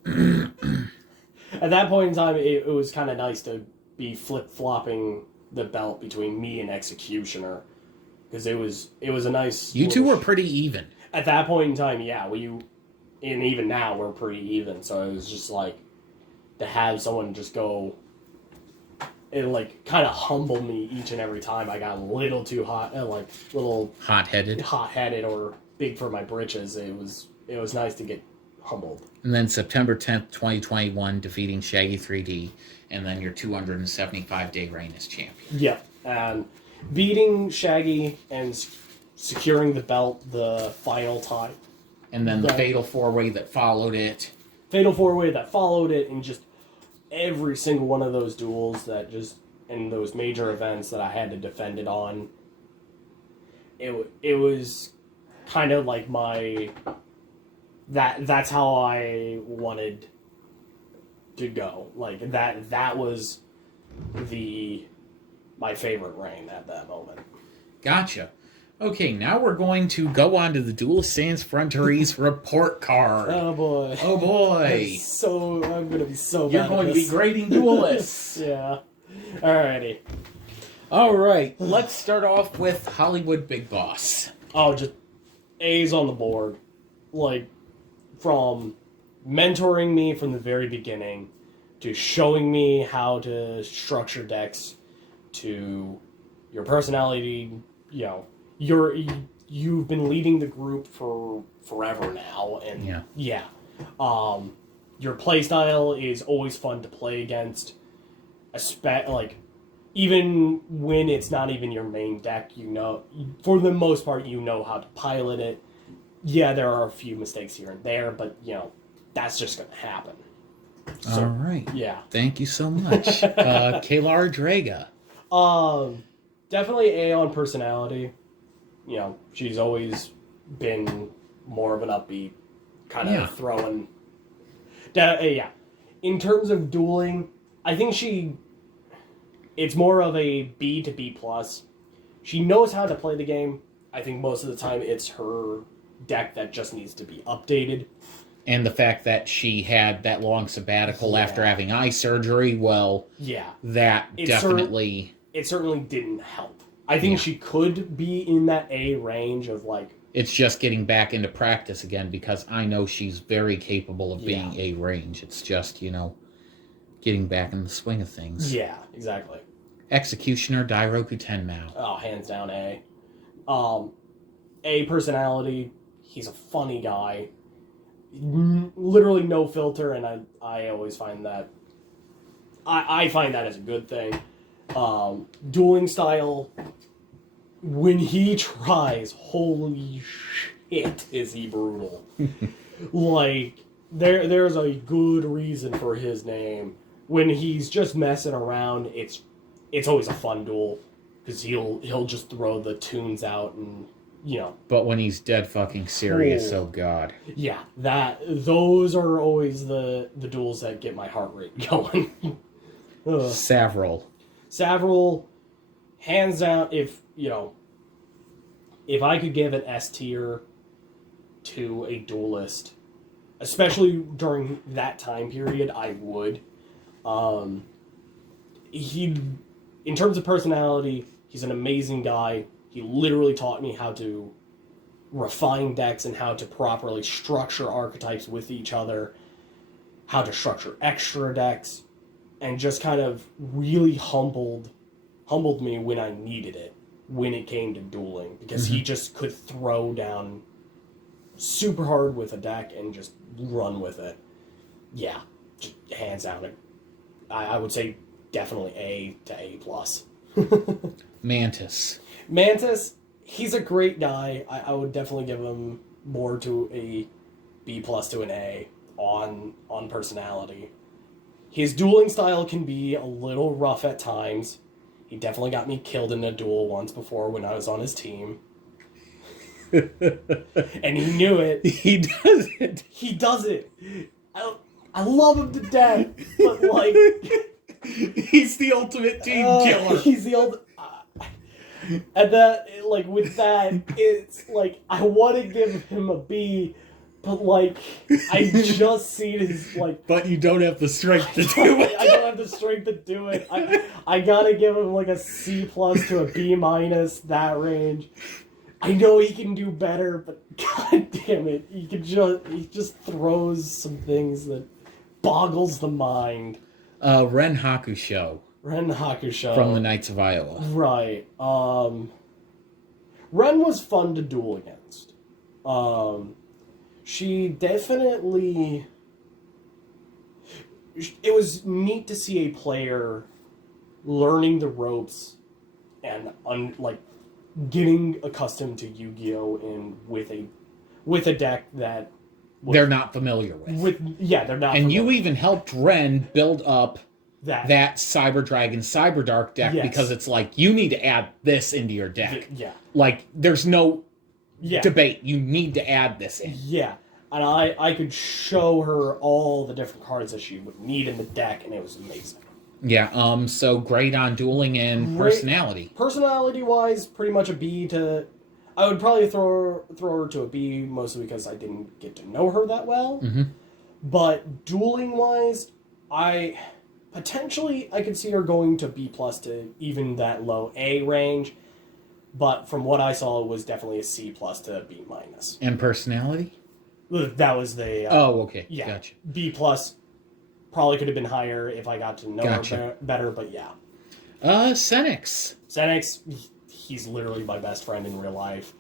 that point in time, it was kind of nice to be flip-flopping the belt between me and Executioner, because it was a nice... You two were pretty even. At that point in time, yeah. And even now, we're pretty even, so it was just like, to have someone just go... It, kind of humbled me each and every time I got a little too hot, little... Hot-headed or big for my britches. It was nice to get humbled. And then September 10th, 2021, defeating Shaggy 3D, and then your 275-day reign as champion. Yep. And beating Shaggy and securing the belt the final time. And then the Fatal 4-Way that followed it. And just every single one of those duels and those major events that I had to defend it on. It was kind of like that's how I wanted to go. That was my favorite reign at that moment. Gotcha. Okay, now we're going to go on to the Duelist Sans Frontières report card. Oh boy. Oh boy. I'm gonna be so bad. You're going to be grading Duelists. Yeah. Alrighty. Alright, let's start off with Hollywood Big Boss. Oh, just A's on the board. From mentoring me from the very beginning, to showing me how to structure decks, to your personality, you've been leading the group for forever now, and yeah. Your playstyle is always fun to play against, even when it's not even your main deck, for the most part, how to pilot it. Yeah, there are a few mistakes here and there, but, that's just going to happen. So, all right. Yeah. Thank you so much. Kalar Draga. Definitely A on personality. She's always been more of an upbeat, kind of throwing... yeah. In terms of dueling, I think it's more of a B to B+. She knows how to play the game. I think most of the time it's her deck that just needs to be updated. And the fact that she had that long sabbatical after having eye surgery, that definitely... It certainly didn't help. I think she could be in that A range of It's just getting back into practice again, because I know she's very capable of being A range. It's just, getting back in the swing of things. Yeah, exactly. Executioner Dairoku Tenmou. Oh, hands down A. A personality. He's a funny guy. Literally no filter, and I always find that... I find that as a good thing. Dueling style, when he tries, holy shit, is he brutal. There's a good reason for his name. When he's just messing around, it's always a fun duel. because he'll just throw the tunes out and But when he's dead fucking serious, oh god. Yeah, those are always the duels that get my heart rate going. Savril, hands down. If I could give an S tier to a duelist, especially during that time period, I would. In terms of personality, he's an amazing guy. He literally taught me how to refine decks and how to properly structure archetypes with each other, how to structure extra decks, and just kind of really humbled me when I needed it, when it came to dueling, because he just could throw down super hard with a deck and just run with it. Yeah, just hands down. I would say definitely A to A+. Mantis, he's a great guy. I would definitely give him more to a B+ to an A on personality. His dueling style can be a little rough at times. He definitely got me killed in a duel once before when I was on his team. And he knew it. He does it. He does it. I love him to death, but like... He's the ultimate team killer. He's the ultimate... And that, like, with that, it's like, I want to give him a B, but, like, I just see his, like... But you don't have the strength to do it. I don't have the strength to do it. I gotta give him, like, a C+ to a B-, that range. I know he can do better, but god damn it, he just throws some things that boggles the mind. Ren Hakusho. From the Knights of Iowa. Right. Ren was fun to duel against. She definitely... It was neat to see a player learning the ropes and, getting accustomed to Yu-Gi-Oh! And with a deck that... they're not familiar with. They're not And familiar. you even helped Ren build up that Cyber Dragon, Cyber Dark deck, because it's like, you need to add this into your deck. Yeah. Like, there's no debate. You need to add this in. Yeah. And I could show her all the different cards that she would need in the deck, and it was amazing. Yeah, so great on dueling and personality. Personality-wise, pretty much a B to... I would probably throw her to a B, mostly because I didn't get to know her that well. Mm-hmm. But dueling-wise, I could see her going to B+ to even that low A range. But from what I saw, it was definitely a C+ to a B-. And personality? That was the... okay. Yeah. Gotcha. B+. Probably could have been higher if I got to know her better, but yeah. Senix, he's literally my best friend in real life.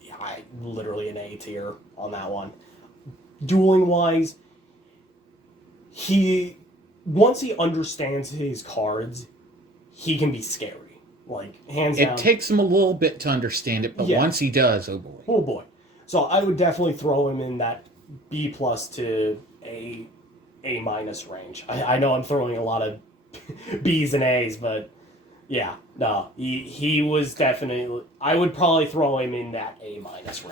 Yeah, literally an A tier on that one. Dueling wise, once he understands his cards, he can be scary. Like, hands down. It takes him a little bit to understand it, but once he does, oh boy. Oh boy. So I would definitely throw him in that B+ to A- range. I know I'm throwing a lot of B's and A's, but yeah, no, he was definitely... I would probably throw him in that A- range.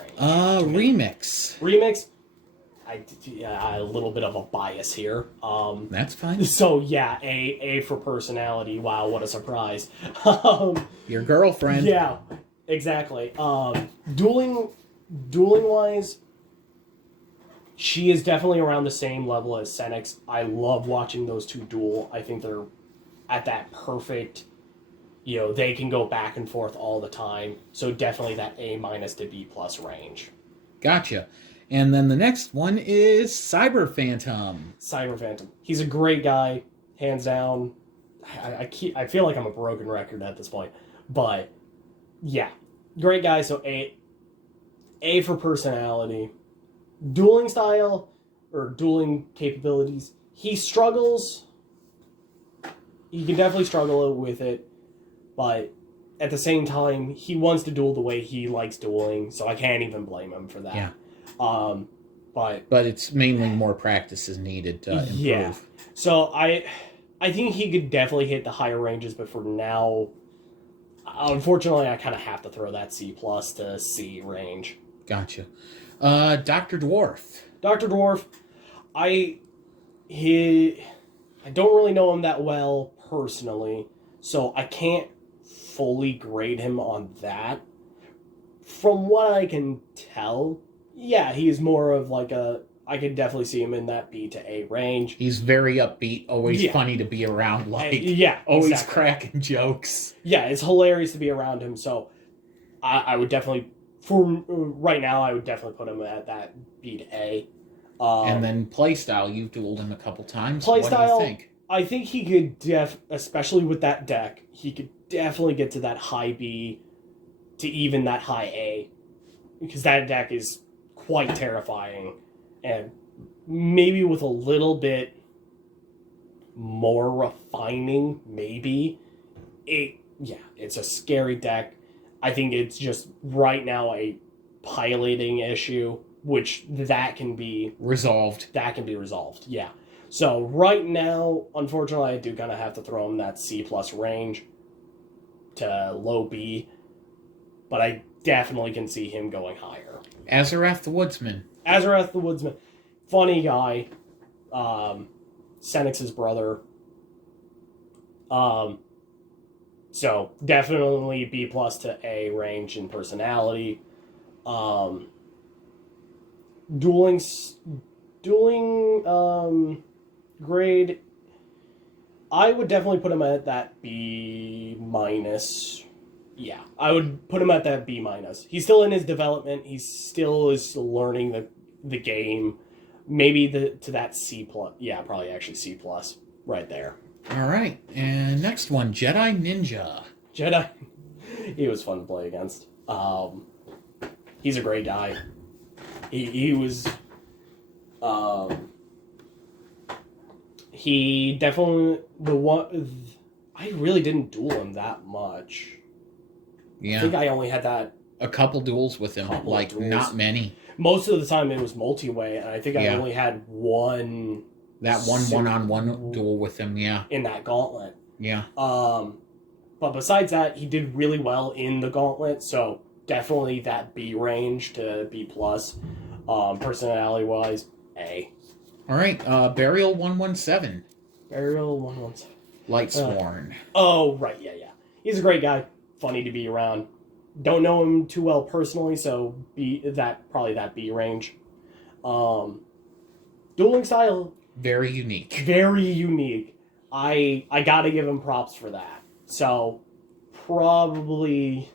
Remix. A little bit of a bias here. That's fine. So yeah, A for personality. Wow, what a surprise. Your girlfriend. Yeah, exactly. Dueling wise, she is definitely around the same level as Senix. I love watching those two duel. I think they're at that perfect, they can go back and forth all the time. So definitely that A- to B+ range. Gotcha. And then the next one is Cyber Phantom. He's a great guy, hands down. I feel like I'm a broken record at this point. But yeah, great guy. So A for personality. Dueling style or dueling capabilities, he struggles. He can definitely struggle with it, but at the same time, he wants to duel the way he likes dueling, so I can't even blame him for that. Yeah. But it's mainly more practice is needed to improve. Yeah. So I think he could definitely hit the higher ranges, but for now, unfortunately, I kind of have to throw that C plus to C range. Gotcha. Dr. Dwarf. Dr. Dwarf, I don't really know him that well personally, so I can't fully grade him on that. From what I can tell, yeah, he's more of like I could definitely see him in that B to A range. He's very upbeat, always funny to be around, always exactly. cracking jokes. Yeah, it's hilarious to be around him, so I would definitely, for right now, I would definitely put him at that B to A. And then playstyle, you've dueled him a couple times. Playstyle, what do you think? I think he could especially with that deck, he could definitely get to that high B to even that high A. Because that deck is quite terrifying. And maybe with a little bit more refining, maybe. It's a scary deck. I think it's just right now a piloting issue, which that can be resolved. Yeah. So right now, unfortunately, I do kind of have to throw him that C plus range to low B, but I definitely can see him going higher. Azarath the Woodsman. Azarath the Woodsman, funny guy, Senex's brother. So definitely B plus to A range in personality. Dueling grade, I would definitely put him at that B minus. Yeah, I would put him at that B minus. He's still in his development. He still is learning the game. Maybe to that C plus. Yeah, probably actually C plus right there. All right, and next one, Jedi Ninja. Jedi, he was fun to play against. He's a great guy. He was. He definitely the one. I really didn't duel him that much. Yeah, I think I only had that a couple duels with him, not many. Most of the time it was multi-way, and I think I only had one. That one-on-one duel with him, in that gauntlet. Yeah. But besides that, he did really well in the gauntlet, so definitely that B range to B plus. Personality-wise, A. All right, Burial 117. Burial 117. Lightsworn. Right, yeah. He's a great guy. Funny to be around. Don't know him too well personally, so probably that B range. Dueling style. Very unique. Very unique. I gotta give him props for that. So probably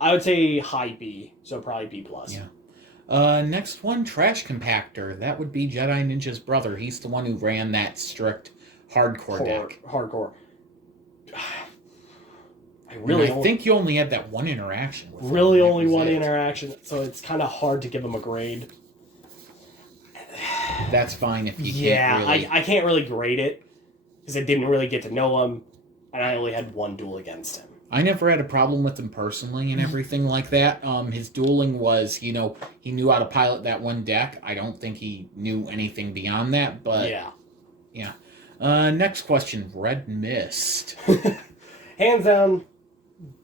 I would say high B, so probably B plus. Yeah. Next one, Trash Compactor. That would be Jedi Ninja's brother. He's the one who ran that strict hardcore deck. Hardcore. I think you only had that one interaction with him. Really only one interaction, so it's kind of hard to give him a grade. That's fine if you can't really... I can't really grade it, because I didn't really get to know him, and I only had one duel against him. I never had a problem with him personally and everything like that. His dueling was, he knew how to pilot that one deck. I don't think he knew anything beyond that, but... Yeah. Next question, Red Mist. Hands down,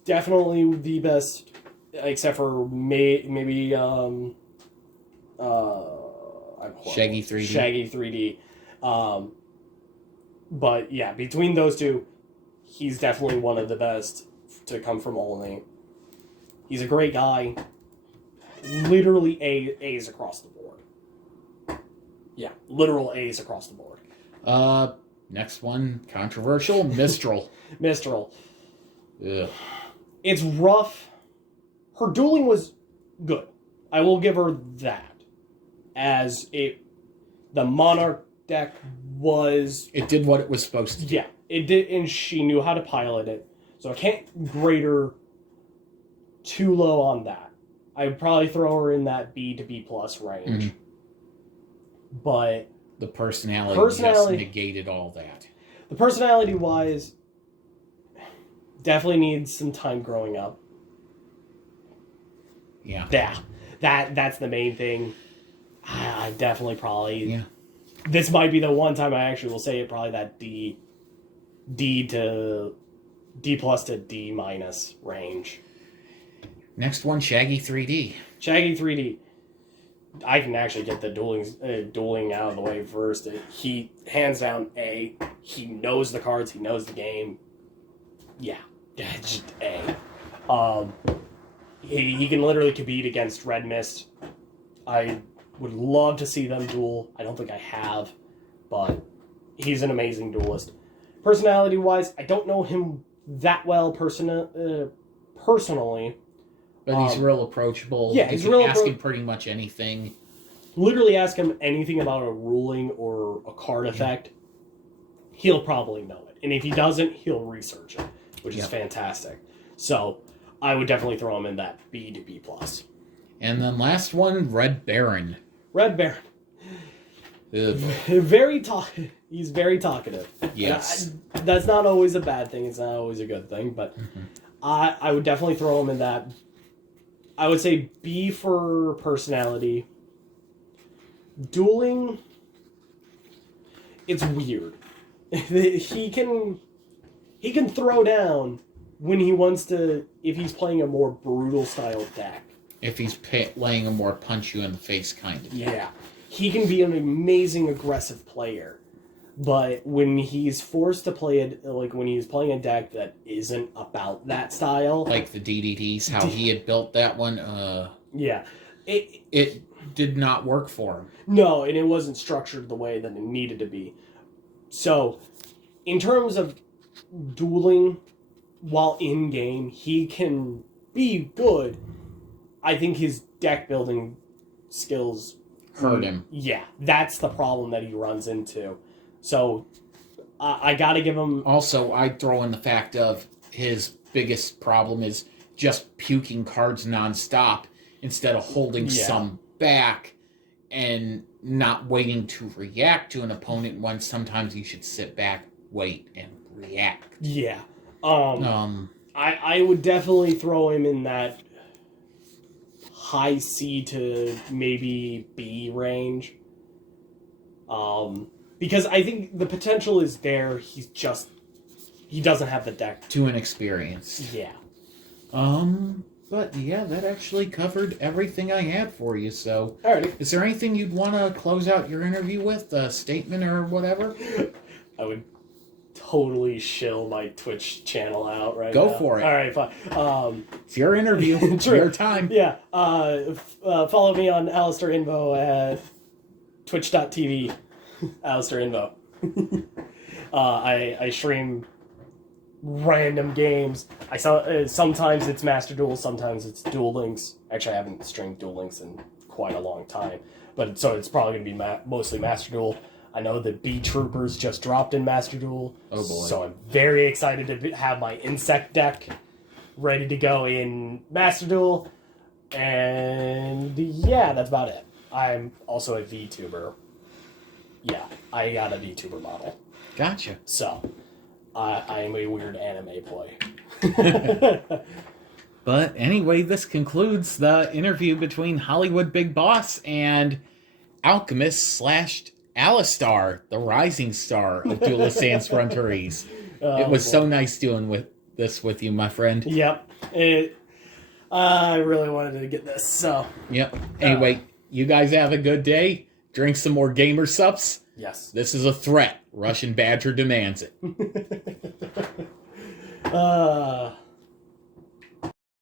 definitely the best, except for maybe Shaggy 3D. Shaggy 3D. But yeah, between those two, he's definitely one of the best to come from Olney. He's a great guy. Literally A's across the board. Yeah, literal A's across the board. Next one, controversial, Mistral. Mistral. Ugh. It's rough. Her dueling was good. I will give her that. The Monarch deck was... It did what it was supposed to do. Yeah, it did, and she knew how to pilot it. So I can't grade her too low on that. I would probably throw her in that B to B plus range. Mm-hmm. But... The personality just negated all that. The personality-wise, definitely needs some time growing up. Yeah. Yeah. That's the main thing. I definitely probably... Yeah. This might be the one time I actually will say it, probably that D to D+ to D- range. Next one, Shaggy 3D. Shaggy 3D. I can actually get the dueling out of the way first. He, hands down, A. He knows the cards. He knows the game. Yeah. Just A. He can literally compete against Red Mist. I would love to see them duel. I don't think I have, but he's an amazing duelist. Personality-wise, I don't know him that well personally. But he's real approachable. Yeah, he's real ask him pretty much anything. Literally ask him anything about a ruling or a card effect. He'll probably know it. And if he doesn't, he'll research it, which is fantastic. So I would definitely throw him in that B to B+. And then last one, Red Baron. Red Baron. He's very talkative. Yes. That's not always a bad thing. It's not always a good thing. But I would definitely throw him in that. I would say B for personality. Dueling, it's weird. He can throw down when he wants to, if he's playing a more brutal style deck. If he's playing a more punch you in the face kind of deck. Yeah. He can be an amazing aggressive player. But when he's forced to play it, like when he's playing a deck that isn't about that style, like the DDDs, how he had built that one, yeah, it did not work for him. No, and it wasn't structured the way that it needed to be. So, in terms of dueling, while in game, he can be good. I think his deck building skills hurt him. Yeah, that's the problem that he runs into. So, I gotta give him... Also, I'd throw in the fact of his biggest problem is just puking cards nonstop instead of holding some back and not waiting to react to an opponent when sometimes you should sit back, wait, and react. Yeah. I would definitely throw him in that high C to maybe B range. Because I think the potential is there. He doesn't have the deck. Too inexperienced. Yeah. But yeah, that actually covered everything I had for you. So, alrighty. Is there anything you'd want to close out your interview with? A statement or whatever? I would totally shill my Twitch channel out right now. Go for it. All right, fine. It's your interview. It's your time. Yeah. Follow me on HollywoodBigBoss at twitch.tv. HollywoodBigBoss. I stream random games. I saw sometimes it's Master Duel, sometimes it's Duel Links. Actually, I haven't streamed Duel Links in quite a long time, but so it's probably gonna be mostly Master Duel. I know that B Troopers just dropped in Master Duel. Oh boy! So I'm very excited to have my insect deck ready to go in Master Duel, and yeah, that's about it. I'm also a VTuber. Yeah, I got a VTuber model. Gotcha. So. I am a weird anime boy. But anyway, this concludes the interview between HollywoodBigBoss and Alchemist/Alistar, the rising star of Duelists and Frontières. It was so nice doing this with you, my friend. Yep. I really wanted to get this, so. Yep. Anyway, you guys have a good day. Drink some more gamer sups. Yes. This is a threat. Russian Badger demands it.